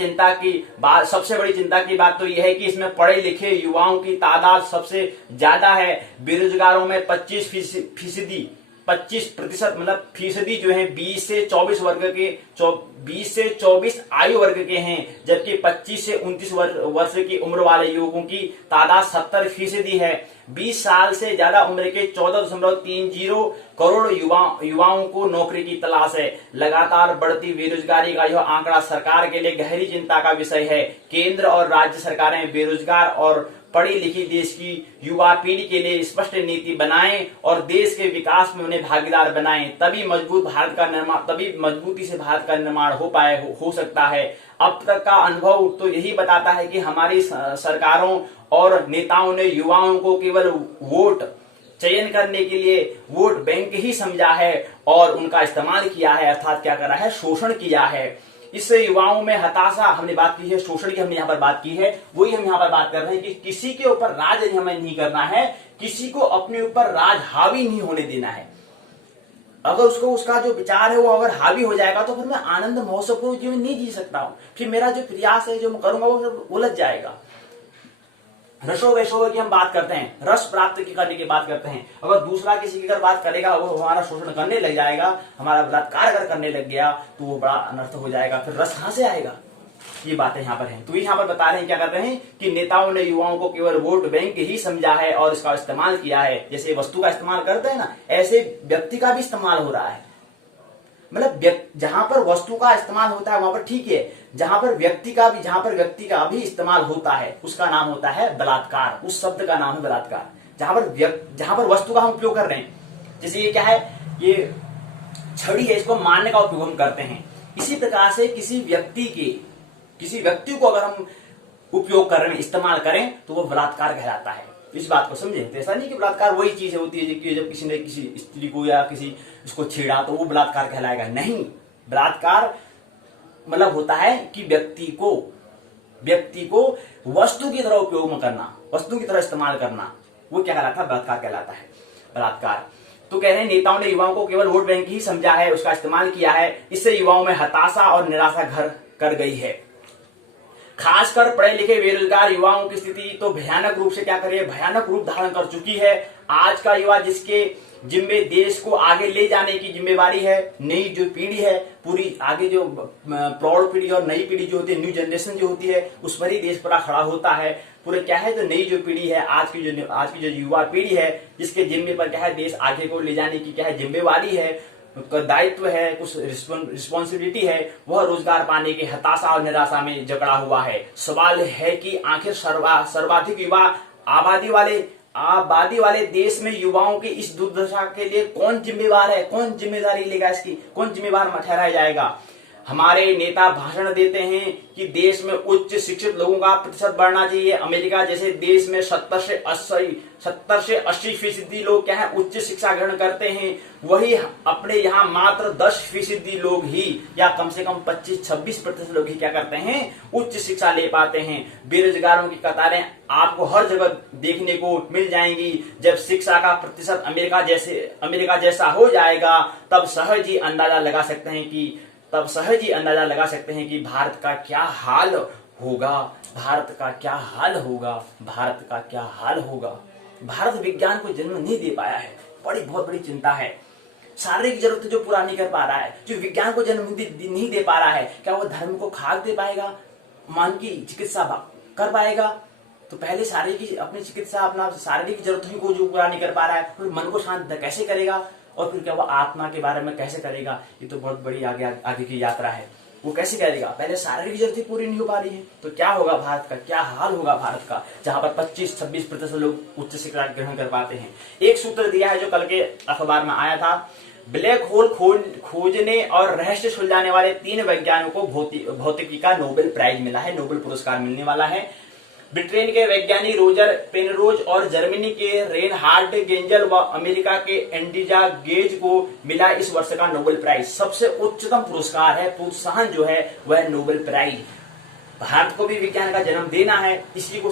चिंता की बात तो यह है कि इसमें पढ़े लिखे युवाओं की तादाद सबसे ज्यादा है। बेरोजगारों में 25% मतलब फीसदी जो है 20 से 24 आयु वर्ग के हैं, जबकि 25 से 29 वर्ष की उम्र वाले युवकों की तादाद 70% है। 20 साल से ज्यादा उम्र के 14.30 करोड़ युवाओं को नौकरी की तलाश है। लगातार बढ़ती बेरोजगारी का यह आंकड़ा सरकार के लिए गहरी चिंता का विषय है। केंद्र और राज्य सरकारें बेरोजगार और पढ़ी लिखी देश की युवा पीढ़ी के लिए स्पष्ट नीति बनाएं और देश के विकास में उन्हें भागीदार बनाएं, तभी मजबूती से भारत का निर्माण हो सकता है। अब तक का अनुभव तो यही बताता है कि हमारी सरकारों और नेताओं ने युवाओं को केवल वोट चयन करने के लिए वोट बैंक ही समझा है और उनका इस्तेमाल किया है, अर्थात क्या करा है, शोषण किया है। इससे युवाओं में हताशा, हमने बात की है, शोषण की हमने यहाँ पर बात की है, वही हम यहाँ पर बात कर रहे हैं कि किसी के ऊपर राज हमें नहीं करना है, किसी को अपने ऊपर राज हावी नहीं होने देना है। अगर उसका जो विचार है वो अगर हावी हो जाएगा तो फिर मैं आनंद महोत्सव को जीवन नहीं जी सकता हूं, फिर मेरा जो प्रयास है जो मैं करूंगा वो उलझ जाएगा। रसो वैसो की हम बात करते हैं, रस प्राप्त करने की बात करते हैं। अगर दूसरा किसी की अगर बात करेगा, वो हमारा शोषण करने लग जाएगा, हमारा बलात्कार अगर करने लग गया तो वो बड़ा अनर्थ हो जाएगा, फिर रस कहां से आएगा। ये बातें यहाँ पर हैं। तो यहाँ पर बता रहे हैं, क्या कर रहे हैं कि नेताओं ने युवाओं को केवल वोट बैंक ही समझा है और इसका इस्तेमाल किया है। जैसे वस्तु का इस्तेमाल करते हैं ना, ऐसे व्यक्ति का भी इस्तेमाल हो रहा है। मतलब जहां पर वस्तु का इस्तेमाल होता है वहां पर ठीक है, जहां पर व्यक्ति का भी इस्तेमाल होता है उसका नाम होता है बलात्कार, उस शब्द का नाम है बलात्कार। जहां पर वस्तु का हम उपयोग कर रहे हैं, जैसे ये क्या है, ये छड़ी है, इसको मारने का उपयोग हम करते हैं। इसी प्रकार से किसी व्यक्ति को अगर हम उपयोग कर रहे हैं, इस्तेमाल करें, तो वो बलात्कार कहलाता है। इस बात को समझे। तो ऐसा नहीं कि बलात्कार वही चीज होती है कि जब किसी ने किसी स्त्री को या किसी उसको छेड़ा तो वो बलात्कार कहलाएगा, नहीं। बलात्कार मतलब होता है कि व्यक्ति को वस्तु की तरह उपयोग में करना, वस्तु की तरह इस्तेमाल करना, वो क्या कहलाता है, बलात्कार कहलाता है। बलात्कार तो कह रहे हैं नेताओं ने युवाओं को केवल वोट बैंक ही समझा है, उसका इस्तेमाल किया है, इससे युवाओं में हताशा और निराशा घर कर गई है। खासकर पढ़े लिखे बेरोजगार युवाओं की स्थिति तो भयानक रूप से क्या करिए, भयानक रूप धारण कर चुकी है। आज का युवा जिसके जिम्मे देश को आगे ले जाने की जिम्मेवारी है, नई जो पीढ़ी है, पूरी आगे जो प्रौढ़ पीढ़ी और नई पीढ़ी जो होती है, न्यू जनरेशन जो होती है, उस पर ही देश पूरा खड़ा होता है। पूरे क्या है, जो नई जो पीढ़ी है, आज की जो युवा पीढ़ी है, जिसके जिम्मे पर क्या है, देश आगे को ले जाने की क्या है, जिम्मेवारी है, उसका दायित्व है, कुछ रिस्पॉन्सिबिलिटी है, वह रोजगार पाने के हताशा और निराशा में जकड़ा हुआ है। सवाल है कि आखिर सर्वाधिक युवा आबादी वाले देश में युवाओं की इस दुर्दशा के लिए कौन जिम्मेवार है, कौन जिम्मेदारी लेगा, इसकी कौन जिम्मेवार ठहराया जाएगा। हमारे नेता भाषण देते हैं कि देश में उच्च शिक्षित लोगों का प्रतिशत बढ़ना चाहिए। अमेरिका जैसे देश में 70 से 80% लोग क्या है, उच्च शिक्षा ग्रहण करते हैं, वही अपने यहाँ मात्र 10% लोग ही या कम से कम 25-26% लोग ही क्या करते हैं, उच्च शिक्षा ले पाते हैं। बेरोजगारों की कतारें आपको हर जगह देखने को मिल जाएंगी। जब शिक्षा का प्रतिशत अमेरिका जैसा हो जाएगा, तब सहज ही अंदाजा लगा सकते हैं कि भारत का क्या हाल होगा। भारत विज्ञान को जन्म नहीं दे पाया है, बहुत बड़ी चिंता है। शारीरिक जरूरत जो पूरा नहीं कर पा रहा है, जो विज्ञान को जन्म नहीं दे पा रहा है, क्या वो धर्म को खाक दे पाएगा, मन की चिकित्सा कर पाएगा? तो पहले अपनी चिकित्सा, अपना शारीरिक जरूरत को जो पूरा नहीं कर पा रहा है, फिर मन को शांत कैसे करेगा, और फिर क्या वो आत्मा के बारे में कैसे करेगा? ये तो बहुत बड़ी आगे की यात्रा है। वो कैसे करेगा? पहले शारीरिक जरूरत पूरी नहीं हो पा रही है, तो क्या होगा भारत का, क्या हाल होगा भारत का, जहां पर 25-26% लोग उच्च शिक्षा ग्रहण कर पाते हैं। एक सूत्र दिया है जो कल के अखबार में आया था, ब्लैक होल खोजने और रहस्य सुलझाने वाले 3 वैज्ञानिकों को भौतिकी का नोबेल प्राइज मिला है, नोबेल पुरस्कार मिलने वाला है। ब्रिटेन के वैज्ञानिक रोजर पेनरोज और जर्मनी के रेनहार्ड गेंजल व अमेरिका के एंड्रिया गेज को मिला इस वर्ष का नोबेल प्राइज। सबसे उच्चतम पुरस्कार है, प्रोत्साहन जो है वह नोबेल प्राइज। भारत को भी विज्ञान का जन्म देना है, इसी को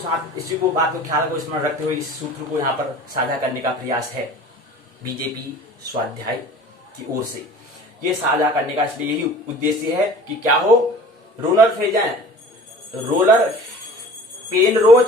बात को ख्याल को स्मरण रखते हुए इस सूत्र को यहाँ पर साझा करने का प्रयास है बीजेपी स्वाध्याय की ओर से। ये साझा करने का इसलिए यही उद्देश्य है कि क्या हो, रोलर पेनरोज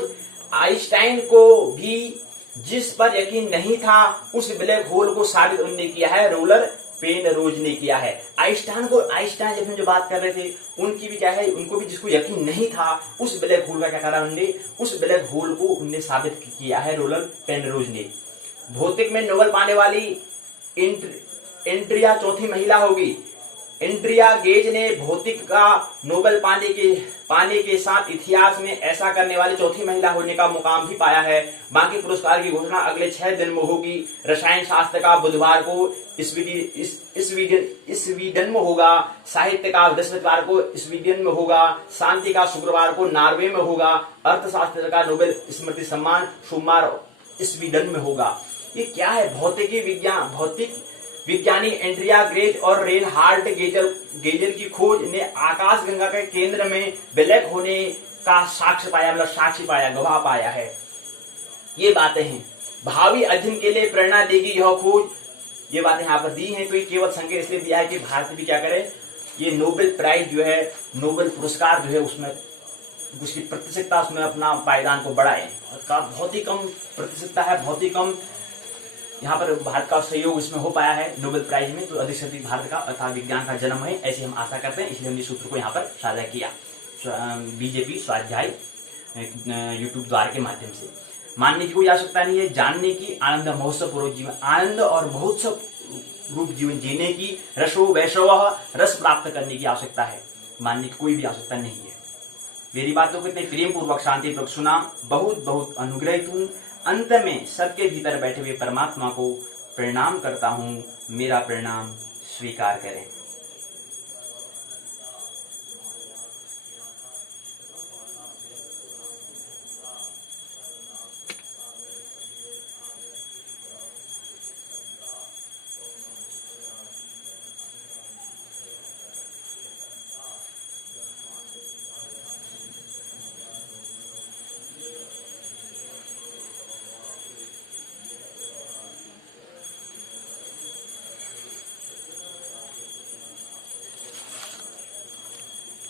आइंस्टाइन को भी जिस पर यकीन नहीं था, उस ब्लैक होल को साबित उन्होंने किया है, रोलर पेनरोज ने किया है। आइंस्टाइन जब हम जो बात कर रहे थे, उनकी भी क्या है, उनको भी जिसको यकीन नहीं था, उस ब्लैक होल का क्या करा उन्होंने, उस ब्लैक होल को उन्होंने साबित किया है, रोलर पेनरोज ने। भौतिक में नोबेल पाने वाली एंड्रिया चौथी महिला होगी। एंड्रिया गेज ने भौतिक का नोबेल पाने के साथ इतिहास में ऐसा करने वाली चौथी महिला होने का मुकाम भी पाया है। बाकी पुरस्कार की घोषणा अगले 6 दिन में होगी। रसायन शास्त्र का बुधवार को स्वीडन में होगा, साहित्य का बृहस्पतिवार को स्वीडन में होगा, शांति का शुक्रवार को नॉर्वे में होगा, अर्थशास्त्र का नोबेल स्मृति सम्मान सोमवार स्वीडन में होगा। ये क्या है, भौतिक विज्ञानी एंड्रिया गेज और रेनहार्ड गेजर की खोज ने आकाशगंगा के केंद्र में ब्लैक होने का साक्ष्य पाया, गवाह पाया है। ये बातें हैं, भावी अध्ययन के लिए प्रेरणा देगी यह खोज। ये बातें यहाँ पर दी हैं, तो ये केवल संकेत इसलिए दिया है कि भारत भी क्या करे, ये नोबेल प्राइज जो है, नोबेल पुरस्कार जो है, उसमें उसकी प्रतिशतता, उसमें अपना पायदान को बढ़ाए। बहुत ही कम प्रतिशतता है, बहुत ही कम यहाँ पर भारत का सहयोग इसमें हो पाया है नोबेल प्राइज में, तो अधिक से अधिक भारत का अर्थात विज्ञान का जन्म है, ऐसी हम आशा करते हैं। इसलिए हमने सूत्र को यहाँ पर साझा किया बीजेपी स्वाध्याय यूट्यूब द्वारा के माध्यम से। मानने की कोई आवश्यकता नहीं है, जानने की, आनंद और महोत्सव रूप जीवन जीने की, रसो वैशव रस प्राप्त करने की आवश्यकता है। मानने की कोई भी आवश्यकता नहीं है। मेरी बातों को इतने प्रेम पूर्वक शांति पूर्वक सुना, बहुत बहुत अनुग्रहित हूँ। अंत में सबके भीतर बैठे हुए परमात्मा को प्रणाम करता हूं, मेरा प्रणाम स्वीकार करें।